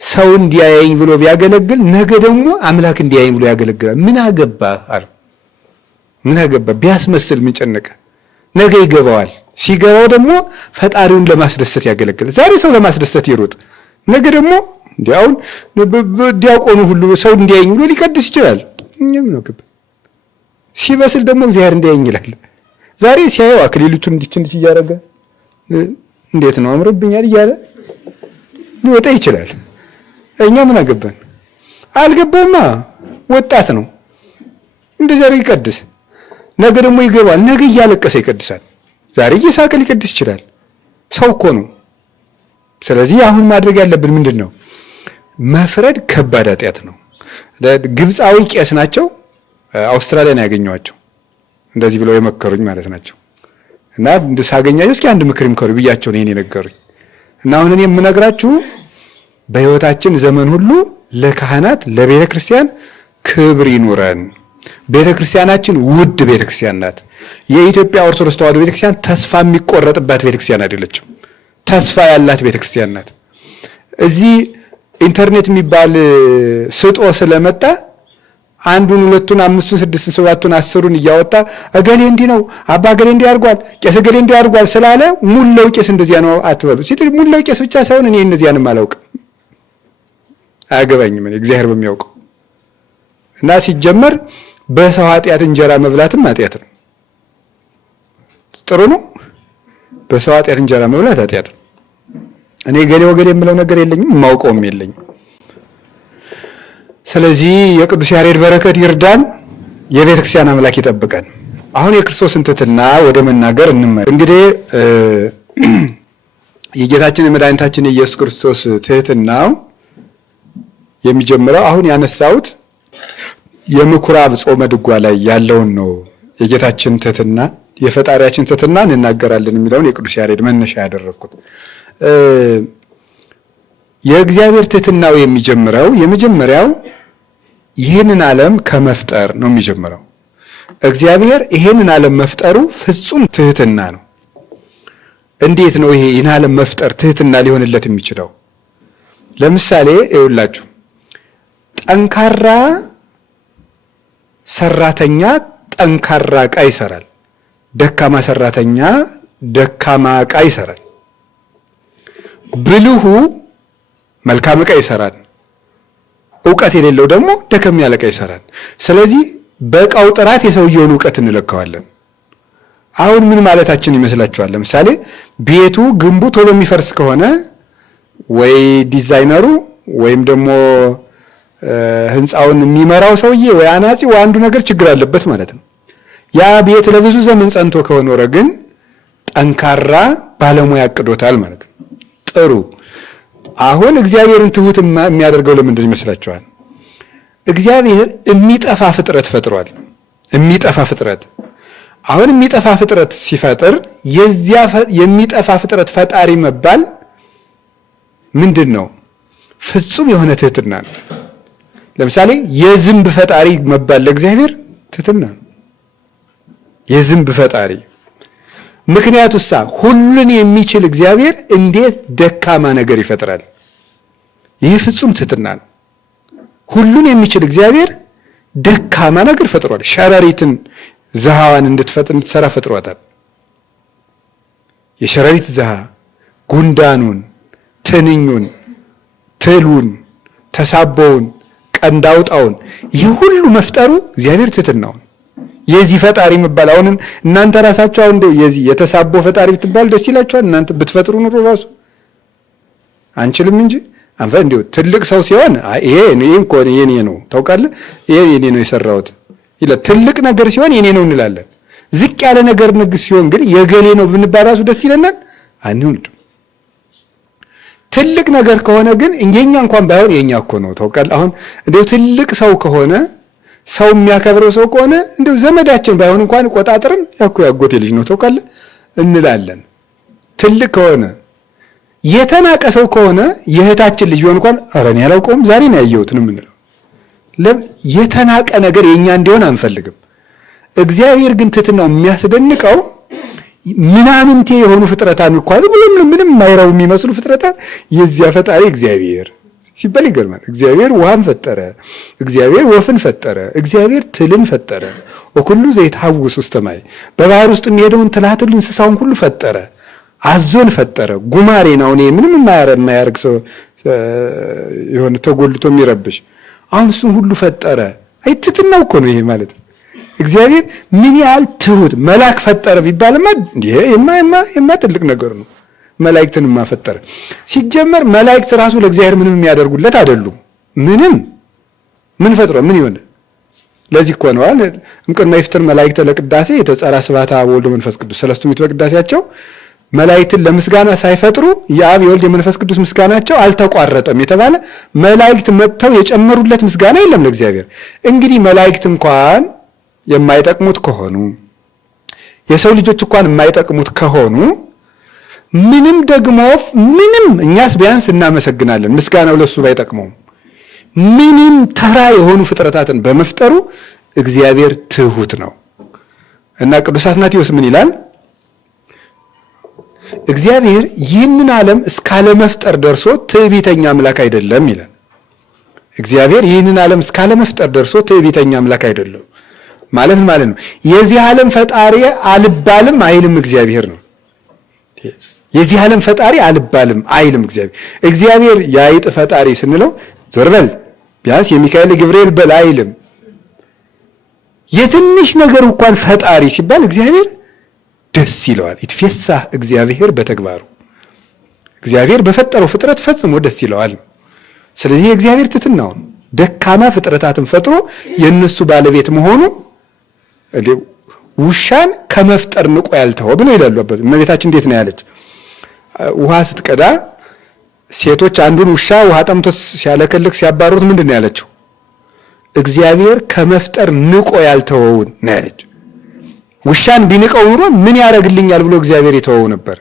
ሰው እንዲያየኝ ብሎ ቢያገለግል ነገ ደግሞ አምላክ እንዲያየኝ ብሎ ያገለግላል። ምን አገባ አለው። ምን አገባ ቢያስመስል ምን ጨነቀ? ነገ ይገባዋል። ሲገባው ደግሞ ፈጣሪውን ለማስደሰት ያገለግላል። ዛሬ ሰው ለማስደሰት ይሮጥ፣ ነገ ደግሞ እንዲያውን ዲያቆኑ ሁሉ ሰው እንዲያየኝ ብሎ ሊቀድስ ይችላል። እኛም ነው ገባ። ሲበስል ደግሞ እግዚአብሔር እንዲያየኝ ይላል። ዛሬ ሲያየው አክሊሉቱን እንዲች እያደረገ እንዴት ነው አምሮብኛል እያለ ሊወጣ ይችላል። እኛ ምን አገባን? አልገባውማ። ወጣት ነው እንደዛሬ ይቀድስ፣ ነገ ደግሞ ይገባል። ነገ እያለቀሰ ይቀድሳል። ዛሬ እየሳቀ ሊቀድስ ይችላል። ሰው እኮ ነው። ስለዚህ አሁን ማድረግ ያለብን ምንድን ነው? መፍረድ ከባድ ኃጢአት ነው። ግብፃዊ ቄስ ናቸው። አውስትራሊያ ነው ያገኘኋቸው። እንደዚህ ብለው የመከሩኝ ማለት ናቸው። እና ሳገኛቸው እስኪ አንድ ምክር ይምከሩ ብያቸው ነው የነገሩኝ። እና አሁን እኔ የምነግራችሁ በሕይወታችን ዘመን ሁሉ ለካህናት ለቤተ ክርስቲያን ክብር ይኑረን። ቤተ ክርስቲያናችን ውድ ቤተ ክርስቲያን ናት። የኢትዮጵያ ኦርቶዶክስ ተዋሕዶ ቤተ ክርስቲያን ተስፋ የሚቆረጥባት ቤተ ክርስቲያን አይደለችም። ተስፋ ያላት ቤተ ክርስቲያን ናት። እዚህ ኢንተርኔት የሚባል ስጦ ስለመጣ አንዱን ሁለቱን አምስቱን ስድስቱን ሰባቱን አስሩን እያወጣ እገሌ እንዲህ ነው አባ እገሌ እንዲህ አድርጓል ቄስ እገሌ እንዲህ አድርጓል ስላለ ሙላው ቄስ እንደዚያ ነው አትበሉ። ሲል ሙላው ቄስ ብቻ ሳይሆን እኔ እነዚያንም አላውቅም፣ አያገባኝም። እኔ እግዚአብሔር በሚያውቀው እና ሲጀመር በሰው ኃጢአት እንጀራ መብላትም ኃጢአት ነው። ጥሩ ነው። በሰው ኃጢአት እንጀራ መብላት ኃጢአት ነው። እኔ ገሌ ወገሌ የምለው ነገር የለኝም፣ የማውቀውም የለኝም። ስለዚህ የቅዱስ ያሬድ በረከት ይርዳን፣ የቤተ ክርስቲያን አምላክ ይጠብቀን። አሁን የክርስቶስን ትሕትና ወደ መናገር እንመለስ። እንግዲህ የጌታችን የመድኃኒታችን የኢየሱስ ክርስቶስ ትሕትናው የሚጀምረው አሁን ያነሳሁት የምኩራብ ጾመ ድጓ ላይ ያለውን ነው። የጌታችን ትሕትና የፈጣሪያችን ትሕትና እንናገራለን የሚለውን የቅዱስ ያሬድ መነሻ ያደረግኩት የእግዚአብሔር ትሕትናው የሚጀምረው የመጀመሪያው ይህንን ዓለም ከመፍጠር ነው የሚጀምረው። እግዚአብሔር ይህንን ዓለም መፍጠሩ ፍጹም ትሕትና ነው። እንዴት ነው ይህን ዓለም መፍጠር ትሕትና ሊሆንለት የሚችለው? ለምሳሌ ይኸውላችሁ ጠንካራ ሰራተኛ ጠንካራ ዕቃ ይሰራል። ደካማ ሰራተኛ ደካማ ዕቃ ይሰራል። ብልሁ መልካም ዕቃ ይሰራል። እውቀት የሌለው ደግሞ ደከም ያለ ዕቃ ይሰራል። ስለዚህ በዕቃው ጥራት የሰውየውን እውቀት እንለካዋለን። አሁን ምን ማለታችን ይመስላችኋል? ለምሳሌ ቤቱ ግንቡ ቶሎ የሚፈርስ ከሆነ ወይ ዲዛይነሩ ወይም ደግሞ ህንፃውን የሚመራው ሰውዬ ወይ አናጺው አንዱ ነገር ችግር አለበት ማለት ነው። ያ ቤት ለብዙ ዘመን ጸንቶ ከኖረ ግን ጠንካራ ባለሙያ አቅዶታል ማለት ነው። ጥሩ። አሁን እግዚአብሔርን ትሁት የሚያደርገው ለምንድን ይመስላችኋል? እግዚአብሔር የሚጠፋ ፍጥረት ፈጥሯል። የሚጠፋ ፍጥረት አሁን የሚጠፋ ፍጥረት ሲፈጥር የዚያ የሚጠፋ ፍጥረት ፈጣሪ መባል ምንድን ነው? ፍጹም የሆነ ትህትና ነው። ለምሳሌ የዝንብ ፈጣሪ መባል ለእግዚአብሔር ትህትና ነው። የዝንብ ፈጣሪ ምክንያቱሳ ሁሉን የሚችል እግዚአብሔር እንዴት ደካማ ነገር ይፈጥራል? ይህ ፍጹም ትህትና ነው። ሁሉን የሚችል እግዚአብሔር ደካማ ነገር ፈጥሯል። ሸረሪትን ዘሃዋን እንድትሰራ ፈጥሯታል። የሸረሪት ዘሃ ጉንዳኑን፣ ትንኙን፣ ትሉን፣ ተሳቦውን፣ ቀንዳውጣውን ይህ ሁሉ መፍጠሩ እግዚአብሔር ትህትናውን የዚህ ፈጣሪ መባል አሁን እናንተ ራሳችሁ አሁን እንደው የዚህ የተሳቦ ፈጣሪ ብትባል ደስ ይላችኋል? እናንተ ብትፈጥሩ ኑሮ ራሱ አንችልም እንጂ አንፈ እንደው ትልቅ ሰው ሲሆን ይሄ እኮ የኔ ነው ታውቃለህ፣ ይሄ የኔ ነው የሰራሁት ይላል። ትልቅ ነገር ሲሆን የኔ ነው እንላለን። ዝቅ ያለ ነገር ሲሆን ግን የገሌ ነው ብንባል ራሱ ደስ ይለናል አንሁልም። ትልቅ ነገር ከሆነ ግን የኛ እንኳን ባይሆን የኛ እኮ ነው ታውቃለህ። አሁን እንደው ትልቅ ሰው ከሆነ ሰው የሚያከብረው ሰው ከሆነ እንደው ዘመዳችን ባይሆን እንኳን ቆጣጥርን ያጎቴ ልጅ ነው ታውቃለህ እንላለን። ትልቅ ከሆነ የተናቀ ሰው ከሆነ የእህታችን ልጅ ቢሆን እንኳን ኧረ እኔ አላውቀውም ዛሬ ነው ያየሁት ነው የምንለው። የተናቀ ነገር የኛ እንዲሆን አንፈልግም። እግዚአብሔር ግን ትህትናው የሚያስደንቀው ምናምንቴ የሆኑ ፍጥረታን እንኳን ምንም የማይረቡ የሚመስሉ ፍጥረታት የዚያ ፈጣሪ እግዚአብሔር ሲባል ይገርማል። እግዚአብሔር ውሃን ፈጠረ፣ እግዚአብሔር ወፍን ፈጠረ፣ እግዚአብሔር ትልን ፈጠረ። ወኩሉ ዘይትሐውስ ውስተ ማይ በባህር ውስጥ የሚሄደውን ትላትል እንስሳውን ሁሉ ፈጠረ። አዞን ፈጠረ። ጉማሬን አሁን ምንም የማያረግ ሰው የሆነ ተጎልቶ የሚረብሽ አሁን እሱን ሁሉ ፈጠረ። አይ ትህትናው እኮ ነው ይሄ ማለት ነው። እግዚአብሔር ምን ያህል ትሁት መልአክ ፈጠረ ቢባልማ ይሄማ ትልቅ ነገር ነው። መላእክትንማ ፈጠረ። ሲጀመር መላእክት ራሱ ለእግዚአብሔር ምንም የሚያደርጉለት አይደሉም። ምን ፈጥሮ ምን ይሆን? ለዚህ እኮ ነው እምቅድመ ይፍጠር መላእክተ ለቅዳሴ የተጸራ ስብሐተ አብ ወወልድ ወመንፈስ ቅዱስ ሰለስቱ ምዕት በቅዳሴያቸው መላእክትን ለምስጋና ሳይፈጥሩ የአብ የወልድ የመንፈስ ቅዱስ ምስጋናቸው አልተቋረጠም የተባለ መላእክት መጥተው የጨመሩለት ምስጋና የለም ለእግዚአብሔር። እንግዲህ መላእክት እንኳን የማይጠቅሙት ከሆኑ የሰው ልጆች እንኳን የማይጠቅሙት ከሆኑ ምንም እኛስ ቢያንስ እናመሰግናለን ምስጋናው ለሱ ባይጠቅመውም ምንም ተራ የሆኑ ፍጥረታትን በመፍጠሩ እግዚአብሔር ትሁት ነው። እና ቅዱስ አትናቴዎስ ምን ይላል? እግዚአብሔር ይህንን ዓለም እስካለ መፍጠር ደርሶ ትዕቢተኛ አምላክ አይደለም ይላል። እግዚአብሔር ይህንን ዓለም እስካለ መፍጠር ደርሶ ትዕቢተኛ አምላክ አይደለም ማለት ነው። የዚህ ዓለም ፈጣሪ አልባልም አይልም እግዚአብሔር ነው። የዚህ ዓለም ፈጣሪ አልባልም አይልም እግዚአብሔር የአይጥ ፈጣሪ ስንለው ዞር በል ቢያንስ የሚካኤል ገብርኤል በል አይልም። የትንሽ ነገር እንኳን ፈጣሪ ሲባል እግዚአብሔር ደስ ይለዋል። ይትፌሳህ እግዚአብሔር በተግባሩ እግዚአብሔር በፈጠረው ፍጥረት ፈጽሞ ደስ ይለዋል። ስለዚህ የእግዚአብሔር ትህትናው ደካማ ፍጥረታትን ፈጥሮ የነሱ ባለቤት መሆኑ ውሻን ከመፍጠር ንቆ ያልተወ ብለው ይላሉ አባቶች። እመቤታችን እንዴት ነው ያለች? ውሃ ስትቀዳ ሴቶች አንዱን ውሻ ውሃ ጠምቶት ሲያለከልክ ሲያባሩት ምንድን ነው ያለችው? እግዚአብሔር ከመፍጠር ንቆ ያልተወውን ነው ያለች። ውሻን ቢንቀው ኑሮ ምን ያደርግልኛል ብሎ እግዚአብሔር የተወው ነበር።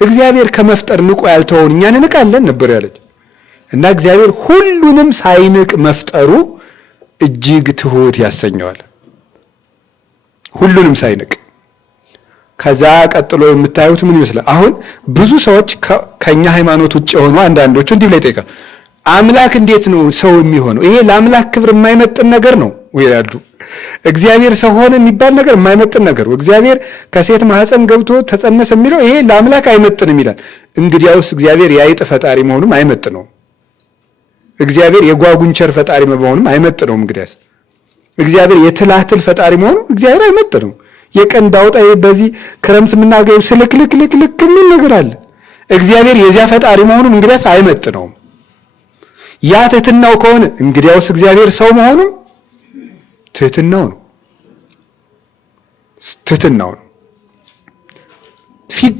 እግዚአብሔር ከመፍጠር ንቆ ያልተወውን እኛን እንቃለን ነበር ያለች። እና እግዚአብሔር ሁሉንም ሳይንቅ መፍጠሩ እጅግ ትሁት ያሰኘዋል። ሁሉንም ሳይንቅ። ከዛ ቀጥሎ የምታዩት ምን ይመስላል? አሁን ብዙ ሰዎች ከኛ ሃይማኖት ውጭ የሆኑ አንዳንዶቹ እንዲህ ብለው ይጠይቃሉ፣ አምላክ እንዴት ነው ሰው የሚሆነው? ይሄ ለአምላክ ክብር የማይመጥን ነገር ነው ይላሉ። እግዚአብሔር ሰው ሆነ የሚባል ነገር የማይመጥን ነገር፣ እግዚአብሔር ከሴት ማህፀን ገብቶ ተጸነሰ የሚለው ይሄ ለአምላክ አይመጥንም ይላል። እንግዲያውስ እግዚአብሔር የአይጥ ፈጣሪ መሆኑም አይመጥነውም። እግዚአብሔር የጓጉንቸር ፈጣሪ መሆኑም አይመጥነውም። እንግዲያስ እግዚአብሔር የትላትል ፈጣሪ መሆኑ እግዚአብሔር አይመጥነውም። የቀንድ አውጣ በዚህ ክረምት የምናገኘው ስልክልክልክ የሚል ነገር አለ። እግዚአብሔር የዚያ ፈጣሪ መሆኑም እንግዲያስ አይመጥነውም። ያ ትህትናው ከሆነ እንግዲያውስ እግዚአብሔር ሰው መሆኑም ትህትናው ነው። ትህትናው ነው።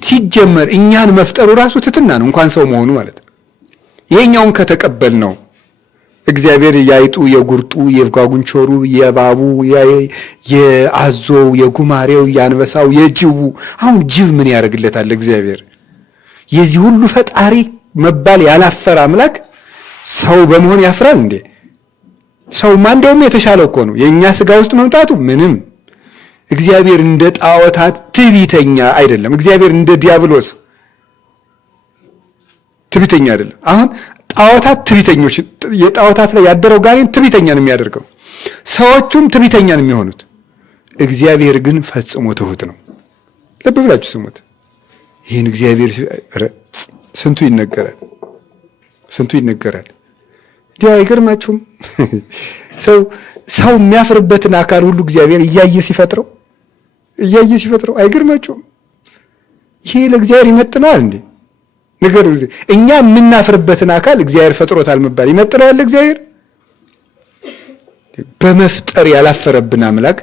ሲጀመር እኛን መፍጠሩ ራሱ ትህትና ነው፣ እንኳን ሰው መሆኑ ማለት ነው። ይሄኛውን ከተቀበል ነው እግዚአብሔር የአይጡ፣ የጉርጡ፣ የጓጉንቸሩ፣ የእባቡ፣ የአዞው፣ የጉማሬው፣ የአንበሳው፣ የጅቡ። አሁን ጅብ ምን ያደርግለታል እግዚአብሔር? የዚህ ሁሉ ፈጣሪ መባል ያላፈረ አምላክ ሰው በመሆን ያፍራል እንዴ? ሰውማ እንደውም የተሻለው እኮ ነው የእኛ ስጋ ውስጥ መምጣቱ ምንም። እግዚአብሔር እንደ ጣዖታት ትዕቢተኛ አይደለም። እግዚአብሔር እንደ ዲያብሎስ ትዕቢተኛ አይደለም። አሁን ጣዖታት ትዕቢተኞች፣ የጣዖታት ላይ ያደረው ጋኔን ትዕቢተኛ ነው የሚያደርገው፣ ሰዎቹም ትዕቢተኛ ነው የሚሆኑት። እግዚአብሔር ግን ፈጽሞ ትሁት ነው። ልብ ብላችሁ ስሙት። ይህን እግዚአብሔር ስንቱ ይነገራል፣ ስንቱ ይነገራል። እንዲያው አይገርማችሁም? ሰው የሚያፍርበትን አካል ሁሉ እግዚአብሔር እያየ ሲፈጥረው አይገርማችሁም? ይሄ ለእግዚአብሔር ይመጥነዋል እንዴ? ነገር እኛ የምናፍርበትን አካል እግዚአብሔር ፈጥሮታል መባል ይመጥነዋል እግዚአብሔር? በመፍጠር ያላፈረብን አምላክ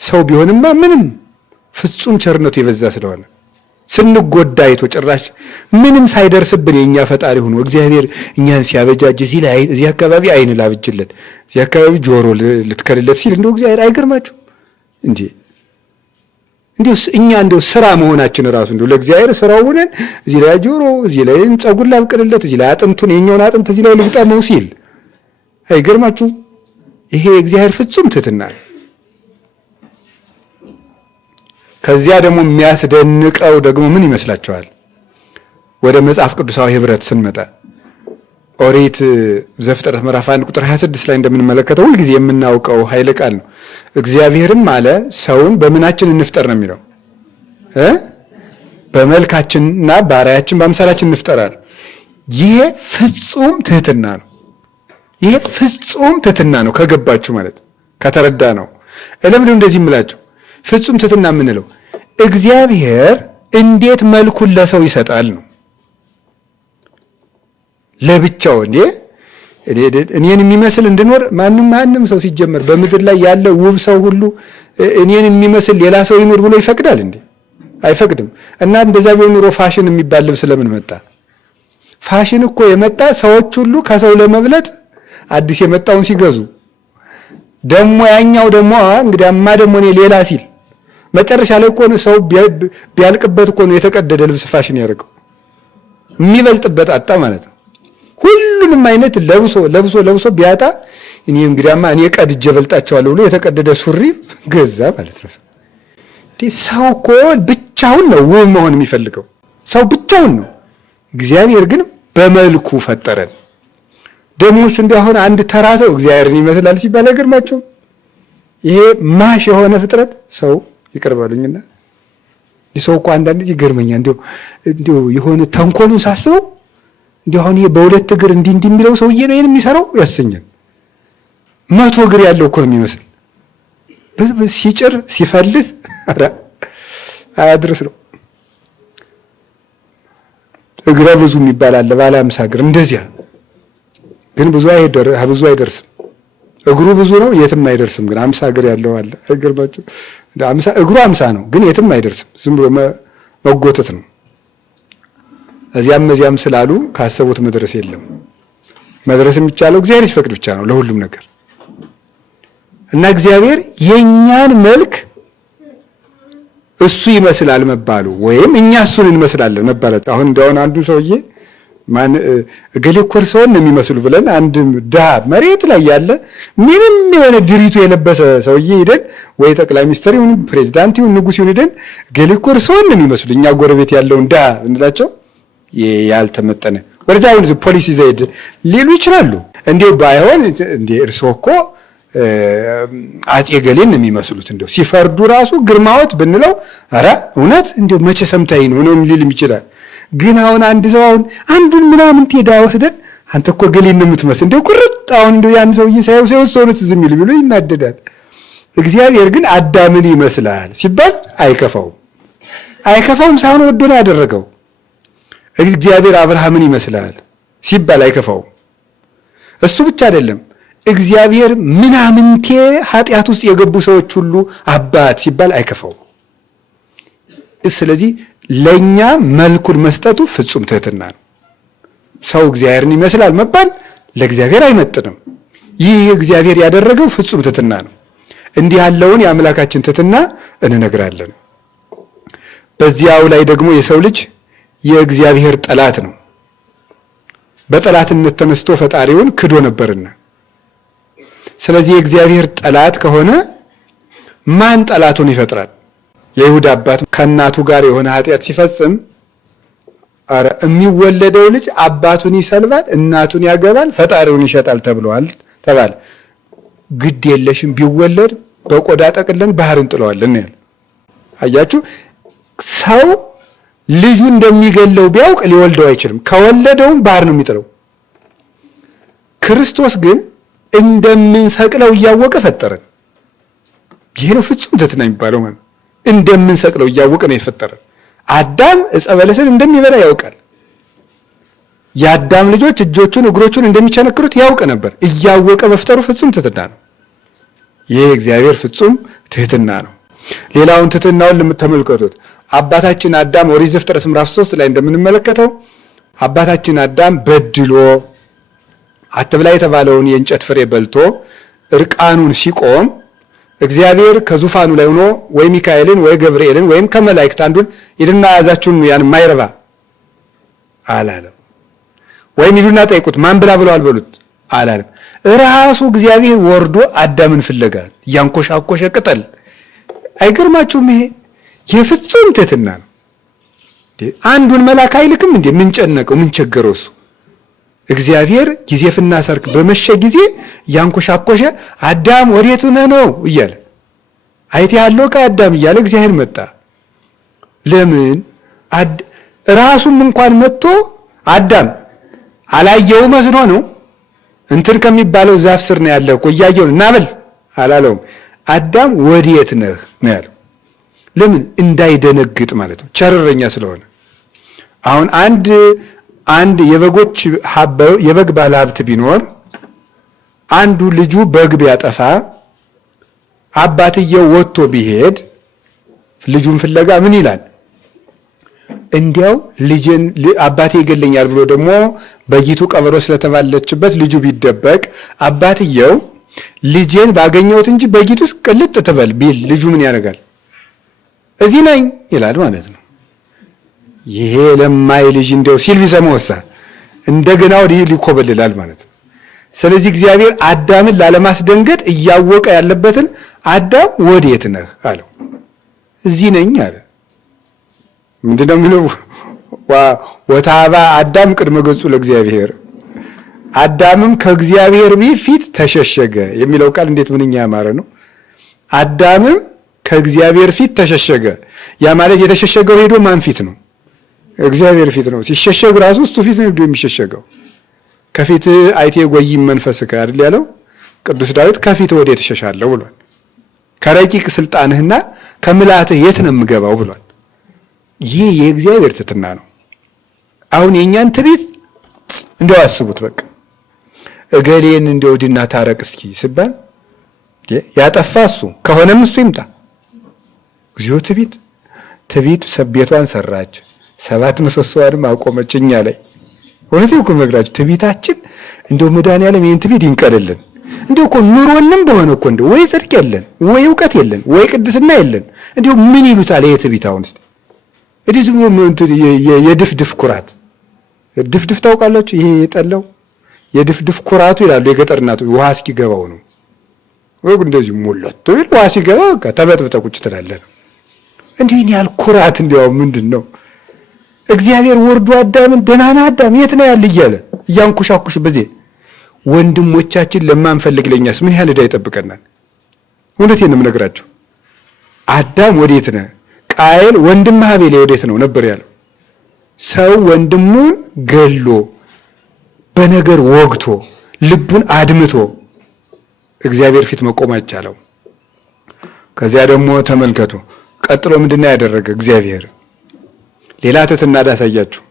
ሰው ቢሆንማ ምንም ፍጹም ቸርነቱ የበዛ ስለሆነ ስንጎዳ አይቶ ጭራሽ ምንም ሳይደርስብን የኛ ፈጣሪ ሆኖ እግዚአብሔር እኛን ሲያበጃጅ እዚህ አካባቢ አይን ላብጅለት፣ እዚህ አካባቢ ጆሮ ልትከልለት ሲል እንደው እግዚአብሔር አይገርማችሁ እንዴ? እንዴው እኛ እንደው ስራ መሆናችን ራሱ እንደው ለእግዚአብሔር ስራው ሆነን እዚህ ላይ ጆሮ፣ እዚህ ላይ ጸጉር ላብቅልለት፣ እዚህ ላይ አጥንቱን የኛውን አጥንት እዚህ ላይ ልግጠመው ሲል አይገርማችሁ? ይሄ እግዚአብሔር ፍጹም ትህትና ነው። ከዚያ ደግሞ የሚያስደንቀው ደግሞ ምን ይመስላችኋል? ወደ መጽሐፍ ቅዱሳዊ ህብረት ስንመጣ ኦሪት ዘፍጥረት ምዕራፍ 1 ቁጥር 26 ላይ እንደምንመለከተው ሁልጊዜ የምናውቀው ኃይለ ቃል ነው። እግዚአብሔርም አለ ሰውን በምናችን እንፍጠር ነው የሚለው። በመልካችንና በአርአያችን በአምሳላችን እንፍጠራል። ይሄ ፍጹም ትህትና ነው። ይሄ ፍጹም ትህትና ነው ከገባችሁ ማለት ከተረዳ ነው። ለምን እንደዚህ የምላችሁ ፍጹም ትህትና የምንለው እግዚአብሔር እንዴት መልኩን ለሰው ይሰጣል ነው። ለብቻው እንዴ እኔን የሚመስል እንድኖር ማንም ሰው ሲጀመር በምድር ላይ ያለ ውብ ሰው ሁሉ እኔን የሚመስል ሌላ ሰው ይኖር ብሎ ይፈቅዳል እንዴ? አይፈቅድም። እና እንደዛ ቢሆን ኑሮ ፋሽን የሚባል ልብስ ለምን መጣ? ፋሽን እኮ የመጣ ሰዎች ሁሉ ከሰው ለመብለጥ አዲስ የመጣውን ሲገዙ ደግሞ ያኛው ደግሞ እንግዲያማ ደግሞ እኔ ሌላ ሲል መጨረሻ ላይ እኮ ነው ሰው ቢያልቅበት እኮ ነው የተቀደደ ልብስ ፋሽን ያደርገው። የሚበልጥበት አጣ ማለት ነው። ሁሉንም አይነት ለብሶ ቢያጣ እኔ እንግዲያማ እኔ ቀድጄ በልጣቸዋለሁ ብሎ የተቀደደ ሱሪ ገዛ ማለት ነው። ሰው እኮ ብቻውን ነው ውብ መሆን የሚፈልገው። ሰው ብቻውን ነው። እግዚአብሔር ግን በመልኩ ፈጠረን። ደሞስ እንዲያሆን አንድ ተራ ሰው እግዚአብሔርን ይመስላል ሲባል አይገርማችሁም? ይሄ ማሽ የሆነ ፍጥረት ሰው ይቀርባሉኝና ሰው እኮ አንዳንድ ይገርመኛል። እንዲሁ የሆነ ተንኮሉን ሳስበው እንዲሁ አሁን ይሄ በሁለት እግር እንዲህ የሚለው ሰውዬ ነው ይሄን የሚሰራው ያሰኛል። 100 እግር ያለው እኮ ነው የሚመስል ሲጭር ሲፈልስ አያድርስ ነው። እግረ ብዙ የሚባል አለ ባለ 50 እግር እንደዚያ ግን ብዙ አይደርስም። እግሩ ብዙ ነው የትም አይደርስም። ግን 50 እግር ያለው አለ። አይገርማችሁ? እግሩ 50 ነው ግን የትም አይደርስም። ዝም ብሎ መጎተት ነው። እዚያም ስላሉ ካሰቡት መድረስ የለም። መድረስ የሚቻለው እግዚአብሔር ሲፈቅድ ብቻ ነው ለሁሉም ነገር። እና እግዚአብሔር የኛን መልክ እሱ ይመስላል መባሉ ወይም እኛ እሱን እንመስላለን መባሉ። አሁን እንደሆነ አንዱ ሰውዬ ማን እገሌ እኮ እርስዎን ነው የሚመስሉ ብለን አንድ ድሃ መሬት ላይ ያለ ምንም የሆነ ድሪቱ የለበሰ ሰውዬ ሄደን ወይ ጠቅላይ ሚኒስትር ይሁን ፕሬዝዳንት ይሁን ንጉስ ይሁን ሄደን እገሌ እኮ እርስዎን ነው የሚመስሉ እኛ ጎረቤት ያለውን ድሃ እንላቸው ያልተመጠነ ወርጃውን ፖሊሲ ዘይድ ሊሉ ይችላሉ። እንዴው ባይሆን እንዴ እርስዎ እኮ አጼ ገሌን ነው የሚመስሉት እንደው ሲፈርዱ ራሱ ግርማዎት ብንለው አረ እውነት እንደው መቼ ሰምታይ ነው ሊልም ይችላል። ግን አሁን አንድ ሰው አሁን አንዱን ምናምን ትሄዳ ወስደን አንተ እኮ ገሌን ነው የምትመስል እንደው ቁርጥ አሁን እንደው ያን ሰውዬ ሳይወሰኑት ዝም ይል ብሎ ይናደዳል። እግዚአብሔር ግን አዳምን ይመስላል ሲባል አይከፋውም ሳይሆን ወዶ ነው ያደረገው። እግዚአብሔር አብርሃምን ይመስላል ሲባል አይከፋውም። እሱ ብቻ አይደለም እግዚአብሔር ምናምንቴ ኃጢአት ውስጥ የገቡ ሰዎች ሁሉ አባት ሲባል አይከፋውም። ስለዚህ ለኛ መልኩን መስጠቱ ፍጹም ትህትና ነው። ሰው እግዚአብሔርን ይመስላል መባል ለእግዚአብሔር አይመጥንም። ይህ እግዚአብሔር ያደረገው ፍጹም ትህትና ነው። እንዲህ ያለውን የአምላካችን ትህትና እንነግራለን። በዚያው ላይ ደግሞ የሰው ልጅ የእግዚአብሔር ጠላት ነው። በጠላትነት ተነስቶ ፈጣሪውን ክዶ ነበርና ስለዚህ የእግዚአብሔር ጠላት ከሆነ ማን ጠላቱን ይፈጥራል? የይሁዳ አባት ከእናቱ ጋር የሆነ ኃጢአት ሲፈጽም አረ የሚወለደው ልጅ አባቱን ይሰልባል፣ እናቱን ያገባል፣ ፈጣሪውን ይሸጣል ተባለ። ግድ የለሽም ቢወለድ በቆዳ ጠቅለን ባህር እንጥለዋለን ያለ። አያችሁ ሰው ልጁ እንደሚገለው ቢያውቅ ሊወልደው አይችልም። ከወለደውም ባህር ነው የሚጥለው። ክርስቶስ ግን እንደምንሰቅለው እያወቀ ፈጠረን። ይሄ ነው ፍጹም ትህትና የሚባለው ማለት እንደምንሰቅለው እያወቀ ነው የፈጠረን። አዳም ዕፀ በለስን እንደሚበላ ያውቃል። የአዳም ልጆች እጆቹን እግሮቹን እንደሚቸነክሩት ያውቅ ነበር። እያወቀ መፍጠሩ ፍጹም ትህትና ነው። ይሄ እግዚአብሔር ፍጹም ትህትና ነው። ሌላውን ትህትናውን ለምትመለከቱት አባታችን አዳም ኦሪት ዘፍጥረት ምዕራፍ 3 ላይ እንደምንመለከተው አባታችን አዳም በድሎ አትብላ የተባለውን የእንጨት ፍሬ በልቶ እርቃኑን ሲቆም እግዚአብሔር ከዙፋኑ ላይ ሆኖ ወይ ሚካኤልን ወይ ገብርኤልን ወይም ከመላእክት አንዱን ሂድና ያዛችሁን ያን ማይረባ አላለም። ወይም ሂዱና ጠይቁት ማን ብላ ብለዋል በሉት አላለም። ራሱ እግዚአብሔር ወርዶ አዳምን ፍለጋ ያንኮሻኮሸ ቅጠል። አይገርማችሁም? ይሄ የፍጹም ትህትና ነው። አንዱን መልአክ አይልክም እንዴ? ምን ጨነቀው? ምን ቸገረው? እሱ እግዚአብሔር ጊዜፍና ሰርክ በመሸ ጊዜ ያንኮሻኮሸ አዳም ወዴት ነህ ነው እያለ አይቴ ያለው ከአዳም እያለ እግዚአብሔር መጣ። ለምን ራሱም እንኳን መጥቶ አዳም አላየው መስሎ ነው እንትን ከሚባለው ዛፍ ስር ነው ያለው እኮ እያየው እና በል አላለውም። አዳም ወዴት ነህ ነው ያለው። ለምን? እንዳይደነግጥ ማለት ነው፣ ቸርረኛ ስለሆነ። አሁን አንድ የበግ ባለ ሀብት ቢኖር አንዱ ልጁ በግ ቢያጠፋ አባትየው ወጥቶ ቢሄድ ልጁን ፍለጋ ምን ይላል? እንዲያው ልጅን አባቴ ይገለኛል ብሎ ደግሞ በጊቱ ቀበሮ ስለተባለችበት ልጁ ቢደበቅ አባትየው ልጄን ባገኘሁት እንጂ በጊቱ ውስጥ ቅልጥ ትበል ቢል ልጁ ምን ያደርጋል? እዚህ ነኝ ይላል ማለት ነው። ይሄ ለማይ ልጅ እንደው ሲል ቢሰማውሳ እንደገና ወዲህ ሊኮበልላል ማለት ነው። ስለዚህ እግዚአብሔር አዳምን ላለማስደንገጥ እያወቀ ያለበትን አዳም ወዴት ነህ አለው። እዚህ ነኝ አለ። ምንድነው የሚለው? ወታባ አዳም ቅድመ ገጹ ለእግዚአብሔር፣ አዳምም ከእግዚአብሔር ፊት ተሸሸገ የሚለው ቃል እንዴት ምንኛ ያማረ ነው። አዳምም ከእግዚአብሔር ፊት ተሸሸገ። ያ ማለት የተሸሸገው ሄዶ ማን ፊት ነው? እግዚአብሔር ፊት ነው። ሲሸሸግ ራሱ እሱ ፊት ነው የሚሸሸገው። ከፊት አይቴ ጎይም መንፈስከ አይደል ያለው ቅዱስ ዳዊት። ከፊት ወዴት እሸሻለሁ ብሏል። ከረቂቅ ስልጣንህና ከምልአትህ የት ነው የምገባው ብሏል። ይህ የእግዚአብሔር ትሕትና ነው። አሁን የእኛን ትዕቢት እንደው አስቡት። በቃ እገሌን እንደው ድና ታረቅ እስኪ ሲባል ያጠፋ እሱ ከሆነም እሱ ይምጣ። እግዚኦ ትዕቢት ቤቷን ሰራች፣ 7 ምሰሶዋንም አቆመች እኛ ላይ። እውነቴን እኮ የምነግራችሁ ትዕቢታችን እንደው መድኃኒዓለም ይህን ትዕቢት ይንቀልልን። እንደው እኮ ኑሮንም በሆነ እኮ እንደው ወይ ጽድቅ የለን ወይ እውቀት የለን ወይ ቅድስና የለን። እንደው ምን ይሉታል ይሄ ትዕቢት? አሁን እስቲ የድፍድፍ ኩራት ድፍድፍ ታውቃላችሁ? ይሄ የጠላው የድፍድፍ ኩራቱ ይላሉ የገጠር እናቶች ውሃ እስኪገባው ነው። ወይ እንደዚህ ሞላቶ ውሃ ሲገባ በቃ ተበጥብጠ ቁጭ ትላለህ። እንዲህ ያህል ኩራት እንዲያው ምንድን ነው? እግዚአብሔር ወርዶ አዳምን ደህና ነህ አዳም የት ነው ያለ እያለ እያንኩሻኩሽ በዚህ ወንድሞቻችን ለማንፈልግ ለኛስ ምን ያህል ዕዳ ይጠብቀናል? እውነቴን ነው የምነግራቸው። አዳም ወዴት ነህ? ቃየል ወንድምህ አቤል ወዴት ነው ነበር ያለው። ሰው ወንድሙን ገሎ በነገር ወግቶ ልቡን አድምቶ እግዚአብሔር ፊት መቆም አይቻለው። ከዚያ ደግሞ ተመልከቱ ቀጥሎ ምንድነው ያደረገ እግዚአብሔር? ሌላ ትሕትና ዳሳያችሁ።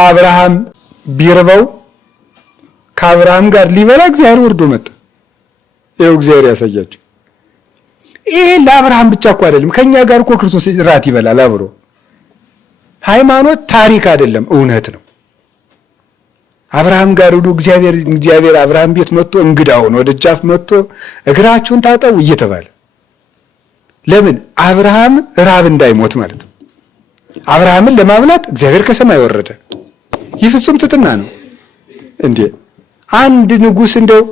አብርሃም ቢርበው ከአብርሃም ጋር ሊበላ እግዚአብሔር ወርዶ መጣ። ይኸው እግዚአብሔር ያሳያችሁ። ይሄ ለአብርሃም ብቻ እኮ አይደለም፣ ከኛ ጋር እኮ ክርስቶስ ራት ይበላል አብሮ። ሃይማኖት ታሪክ አይደለም፣ እውነት ነው። አብርሃም ጋር ሄዶ እግዚአብሔር አብርሃም ቤት መጥቶ እንግዳውን ወደ ደጃፍ መጥቶ እግራችሁን ታጠቡ እየተባለ ለምን? አብርሃም ራብ እንዳይሞት ማለት ነው። አብርሃምን ለማብላት እግዚአብሔር ከሰማይ ወረደ። ይህ ፍጹም ትሕትና ነው እንዴ! አንድ ንጉሥ እንደው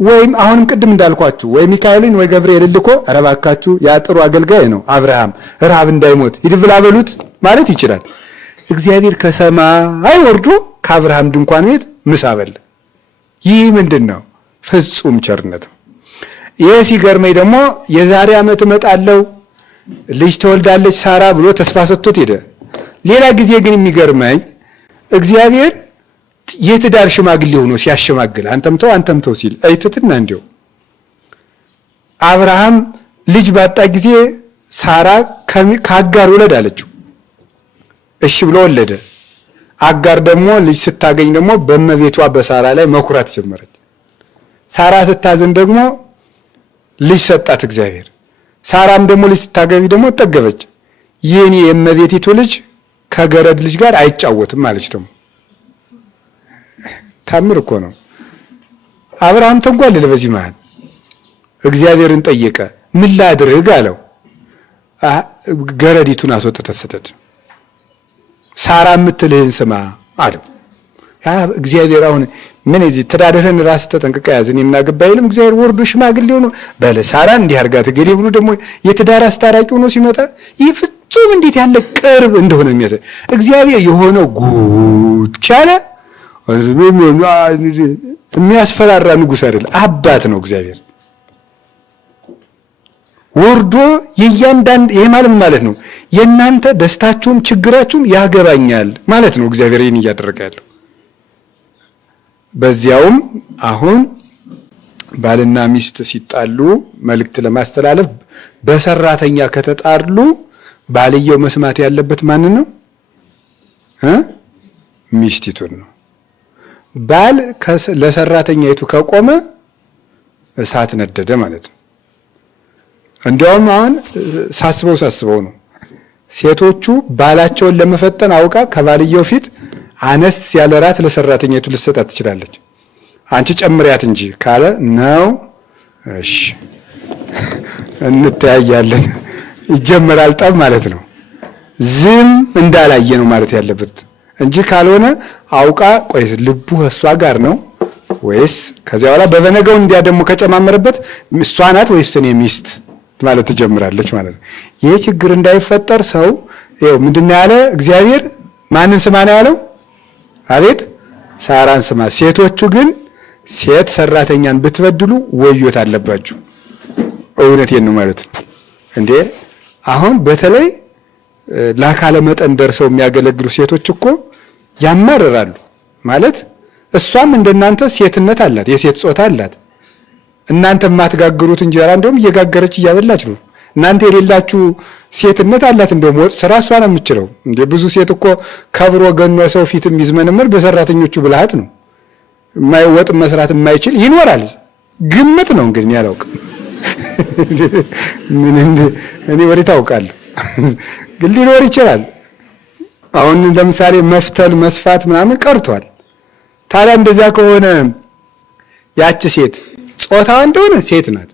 ወይም አሁንም ቅድም እንዳልኳችሁ ወይ ሚካኤልን ወይ ገብርኤልን ልኮ ኧረ እባካችሁ ያጥሩ አገልጋይ ነው አብርሃም ራብ እንዳይሞት ይድብላ በሉት ማለት ይችላል። እግዚአብሔር ከሰማይ ወርዶ ከአብርሃም ድንኳን ቤት ምሳ በላ። ይህ ምንድን ነው? ፍጹም ቸርነት ነው። ይህ ሲገርመኝ ደግሞ የዛሬ ዓመት እመጣለሁ ልጅ ተወልዳለች ሳራ ብሎ ተስፋ ሰጥቶት ሄደ። ሌላ ጊዜ ግን የሚገርመኝ እግዚአብሔር የትዳር ሽማግሌ ሆኖ ሲያሸማግል አንተም ተው ሲል አይትትና እንዲው አብርሃም ልጅ ባጣ ጊዜ ሳራ ከአጋር ወለድ አለችው። እሺ ብሎ ወለደ። አጋር ደግሞ ልጅ ስታገኝ ደግሞ በእመቤቷ በሳራ ላይ መኩራት ጀመረች። ሳራ ስታዘን ደግሞ ልጅ ሰጣት እግዚአብሔር። ሳራም ደግሞ ልጅ ስታገቢ ደግሞ ጠገበች። የኔ የእመቤቲቱ ልጅ ከገረድ ልጅ ጋር አይጫወትም አለች። ደግሞ ታምር እኮ ነው። አብርሃም ተንጓለለ። በዚህ መሃል እግዚአብሔርን ጠየቀ። ምን ላድርግ አለው። ገረዲቱን አስወጥተህ ስደድ፣ ሳራ የምትልህን ስማ አለው። ያ እግዚአብሔር አሁን ምን እዚህ ተዳደረን ራስ ተጠንቅቀ ያዝን የምናገባ ይልም እግዚአብሔር ወርዶ ሽማግሌ ሆኖ በለ ሳራ እንዲህ አርጋት ገሌ ብሎ ደግሞ የትዳር አስታራቂ ሆኖ ሲመጣ ይህ ፍጹም እንዴት ያለ ቅርብ እንደሆነ የሚያሳይ እግዚአብሔር የሆነው ጉድ ቻለ። የሚያስፈራራ ንጉሥ አይደለም፣ አባት ነው እግዚአብሔር። ወርዶ የእያንዳንድ ይሄ ማለት ነው የእናንተ ደስታችሁም ችግራችሁም ያገባኛል ማለት ነው። እግዚአብሔር ይህን እያደረገ ያለው በዚያውም አሁን ባልና ሚስት ሲጣሉ መልእክት ለማስተላለፍ በሰራተኛ ከተጣሉ ባልየው መስማት ያለበት ማንን ነው? ሚስቲቱን ነው። ባል ለሰራተኛይቱ ከቆመ እሳት ነደደ ማለት ነው። እንዲያውም አሁን ሳስበው ነው ሴቶቹ ባላቸውን ለመፈተን አውቃ ከባልየው ፊት አነስ ያለ ራት ለሰራተኛይቱ ልትሰጣት ትችላለች። አንቺ ጨምሪያት እንጂ ካለ ነው እሺ እንተያያለን ይጀምራል ጠብ ማለት ነው። ዝም እንዳላየ ነው ማለት ያለበት እንጂ ካልሆነ አውቃ ቆይ ልቡ እሷ ጋር ነው ወይስ ከዚያ በኋላ በበነገው እንዲያ ደግሞ ከጨማመረበት እሷ ናት ወይስ እኔ ሚስት ማለት ትጀምራለች ማለት ነው። ይሄ ችግር እንዳይፈጠር ሰው ይኸው ምንድነው ያለ እግዚአብሔር ማንን ስማ ነው ያለው? አቤት ሳራን ስማ። ሴቶቹ ግን ሴት ሰራተኛን ብትበድሉ ወዮት አለባችሁ። እውነቴን ነው ማለት ነው እንዴ። አሁን በተለይ ለአካለ መጠን ደርሰው የሚያገለግሉ ሴቶች እኮ ያማርራሉ ማለት እሷም እንደናንተ ሴትነት አላት፣ የሴት ጾታ አላት። እናንተ የማትጋግሩት እንጀራ እንደውም እየጋገረች እያበላች ነው። እናንተ የሌላችሁ ሴትነት አላት። እንደውም ወጥ ስራ እሷ ነው የምትችለው እንዴ። ብዙ ሴት እኮ ከብሮ ገኖ ሰው ፊት የሚዝመነመር በሰራተኞቹ ብልሃት ነው። ወጥ መስራት የማይችል ይኖራል። ግምት ነው እንግዲህ ያላውቅም ምን እኔ ወዴት ታውቃለሁ ግን ሊኖር ይችላል። አሁን ለምሳሌ መፍተል መስፋት ምናምን ቀርቷል። ታዲያ እንደዛ ከሆነ ያቺ ሴት ጾታዋ እንደሆነ ሴት ናት፣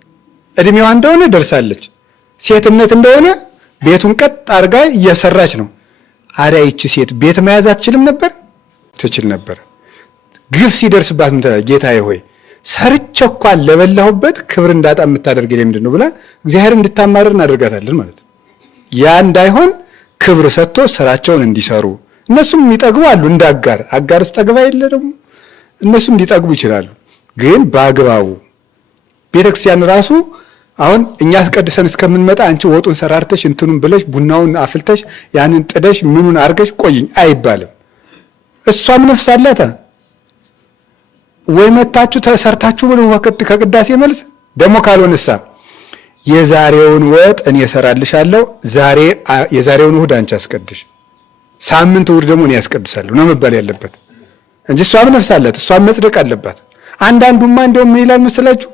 እድሜዋ እንደሆነ ደርሳለች፣ ሴትነት እንደሆነ ቤቱን ቀጥ አድርጋ እየሰራች ነው። አሪያ ይቺ ሴት ቤት መያዝ አትችልም ነበር? ትችል ነበር። ግፍ ሲደርስባት ምን ትላለች? ጌታዬ ሆይ ሰርቼ እንኳን ለበላሁበት ክብር እንዳጣ የምታደርገኝ ለምንድን ነው ብላ እግዚአብሔር እንድታማርር እናደርጋታለን ማለት ነው። ያ እንዳይሆን ክብር ሰጥቶ ስራቸውን እንዲሰሩ እነሱም የሚጠግቡ አሉ። እንደ አጋርስ ጠግባ የለ ደግሞ እነሱም ሊጠግቡ ይችላሉ። ግን በአግባቡ ቤተክርስቲያን ራሱ አሁን እኛ አስቀድሰን እስከምንመጣ አንቺ ወጡን ሰራርተሽ እንትኑን ብለሽ ቡናውን አፍልተሽ ያንን ጥደሽ ምኑን አርገሽ ቆይኝ አይባልም። እሷም ነፍስ አላታ ወይ መታችሁ ተሰርታችሁ ብሎ ከቅዳሴ መልስ ደግሞ ካልሆነሳ የዛሬውን ወጥ እኔ እሰራልሻለሁ፣ የዛሬውን እሑድ አንቺ አስቀድሽ፣ ሳምንት እሑድ ደግሞ እኔ ያስቀድሳለሁ ነው መባል ያለበት እንጂ እሷም ነፍስ አላት፣ እሷም መጽደቅ አለባት። አንዳንዱማ እንደውም ምን ይላል መሰላችሁ?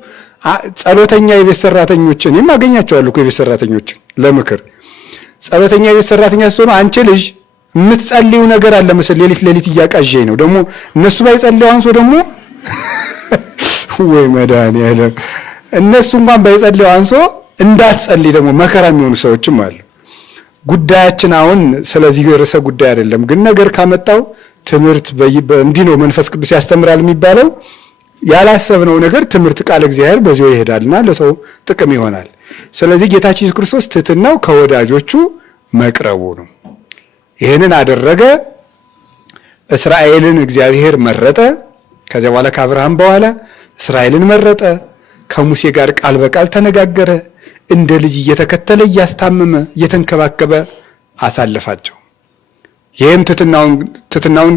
ጸሎተኛ የቤት ሰራተኞችን እኔም አገኛቸዋለሁ እኮ የቤት ሰራተኞችን ለምክር ጸሎተኛ የቤት ሰራተኛ ስትሆኑ አንቺ ልጅ የምትጸልዩ ነገር አለ መሰል ሌሊት እያቃዠኝ ነው ደግሞ እነሱ ባይጸልዩ አንሶ ደግሞ ወይ መድኃኒዓለም እነሱ እንኳን ባይጸልዩ አንሶ እንዳትጸልይ ደግሞ መከራ የሚሆኑ ሰዎችም አሉ። ጉዳያችን አሁን ስለዚህ ርዕሰ ጉዳይ አይደለም፣ ግን ነገር ካመጣው ትምህርት እንዲህ ነው መንፈስ ቅዱስ ያስተምራል የሚባለው። ያላሰብነው ነገር ትምህርት ቃል እግዚአብሔር በዚሁ ይሄዳልና ለሰው ጥቅም ይሆናል። ስለዚህ ጌታችን ኢየሱስ ክርስቶስ ትሕትናው ከወዳጆቹ መቅረቡ ነው። ይህንን አደረገ። እስራኤልን እግዚአብሔር መረጠ። ከዚያ በኋላ ከአብርሃም በኋላ እስራኤልን መረጠ። ከሙሴ ጋር ቃል በቃል ተነጋገረ። እንደ ልጅ እየተከተለ እያስታመመ እየተንከባከበ አሳለፋቸው። ይህም ትሕትናውን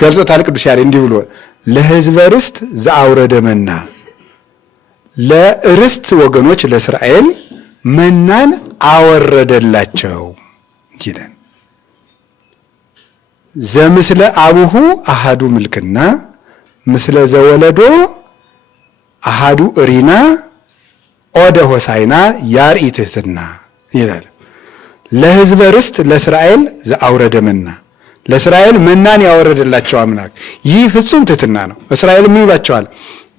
ገልጾታል ቅዱስ ያሬድ እንዲህ ብሎ ለሕዝበ ርስት ዘአውረደ መና፣ ለርስት ወገኖች ለእስራኤል መናን አወረደላቸው ይላል። ዘምስለ አቡሁ አሃዱ ምልክና ምስለ ዘወለዶ አሃዱ እሪና ኦደ ሆሳይና ያርኢ ትሕትና ይላል። ለሕዝበ ርስት ለእስራኤል ዘአውረደ መና፣ ለእስራኤል መናን ያወረደላቸው አምላክ ይህ ፍጹም ትሕትና ነው። እስራኤል ምን ይሏቸዋል?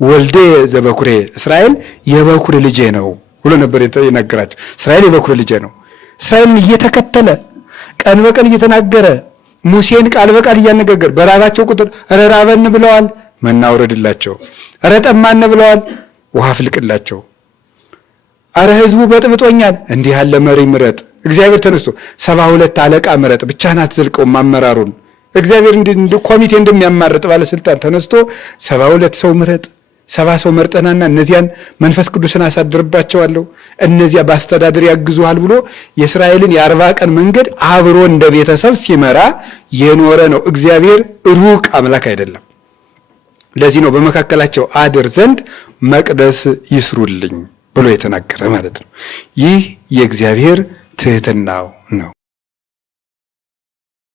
ወልዴ ዘበኩሬ፣ እስራኤል የበኩር ልጄ ነው ብሎ ነበር የነገራቸው። እስራኤል የበኩር ልጄ ነው። እስራኤልን እየተከተለ ቀን በቀን እየተናገረ ሙሴን ቃል በቃል እያነጋገር በራባቸው ቁጥር ኧረ ራበን ብለዋል፣ መና አውረድላቸው። ኧረ ጠማን ብለዋል፣ ውሃ ፍልቅላቸው። ኧረ ሕዝቡ በጥብጦኛል፣ እንዲህ ያለ መሪ ምረጥ። እግዚአብሔር ተነስቶ 72 አለቃ ምረጥ፣ ብቻህን አትዘልቀውም አመራሩን። እግዚአብሔር ኮሚቴ እንደሚያማርጥ ባለስልጣን ተነስቶ 72 ሰው ምረጥ፣ 70 ሰው መርጠናና እነዚያን መንፈስ ቅዱስን አሳድርባቸዋለሁ፣ እነዚያ በአስተዳደር ያግዙሃል ብሎ የእስራኤልን የ40 ቀን መንገድ አብሮ እንደ ቤተሰብ ሲመራ የኖረ ነው። እግዚአብሔር ሩቅ አምላክ አይደለም። ለዚህ ነው በመካከላቸው አድር ዘንድ መቅደስ ይስሩልኝ ብሎ የተናገረ ማለት ነው። ይህ የእግዚአብሔር ትሕትናው ነው።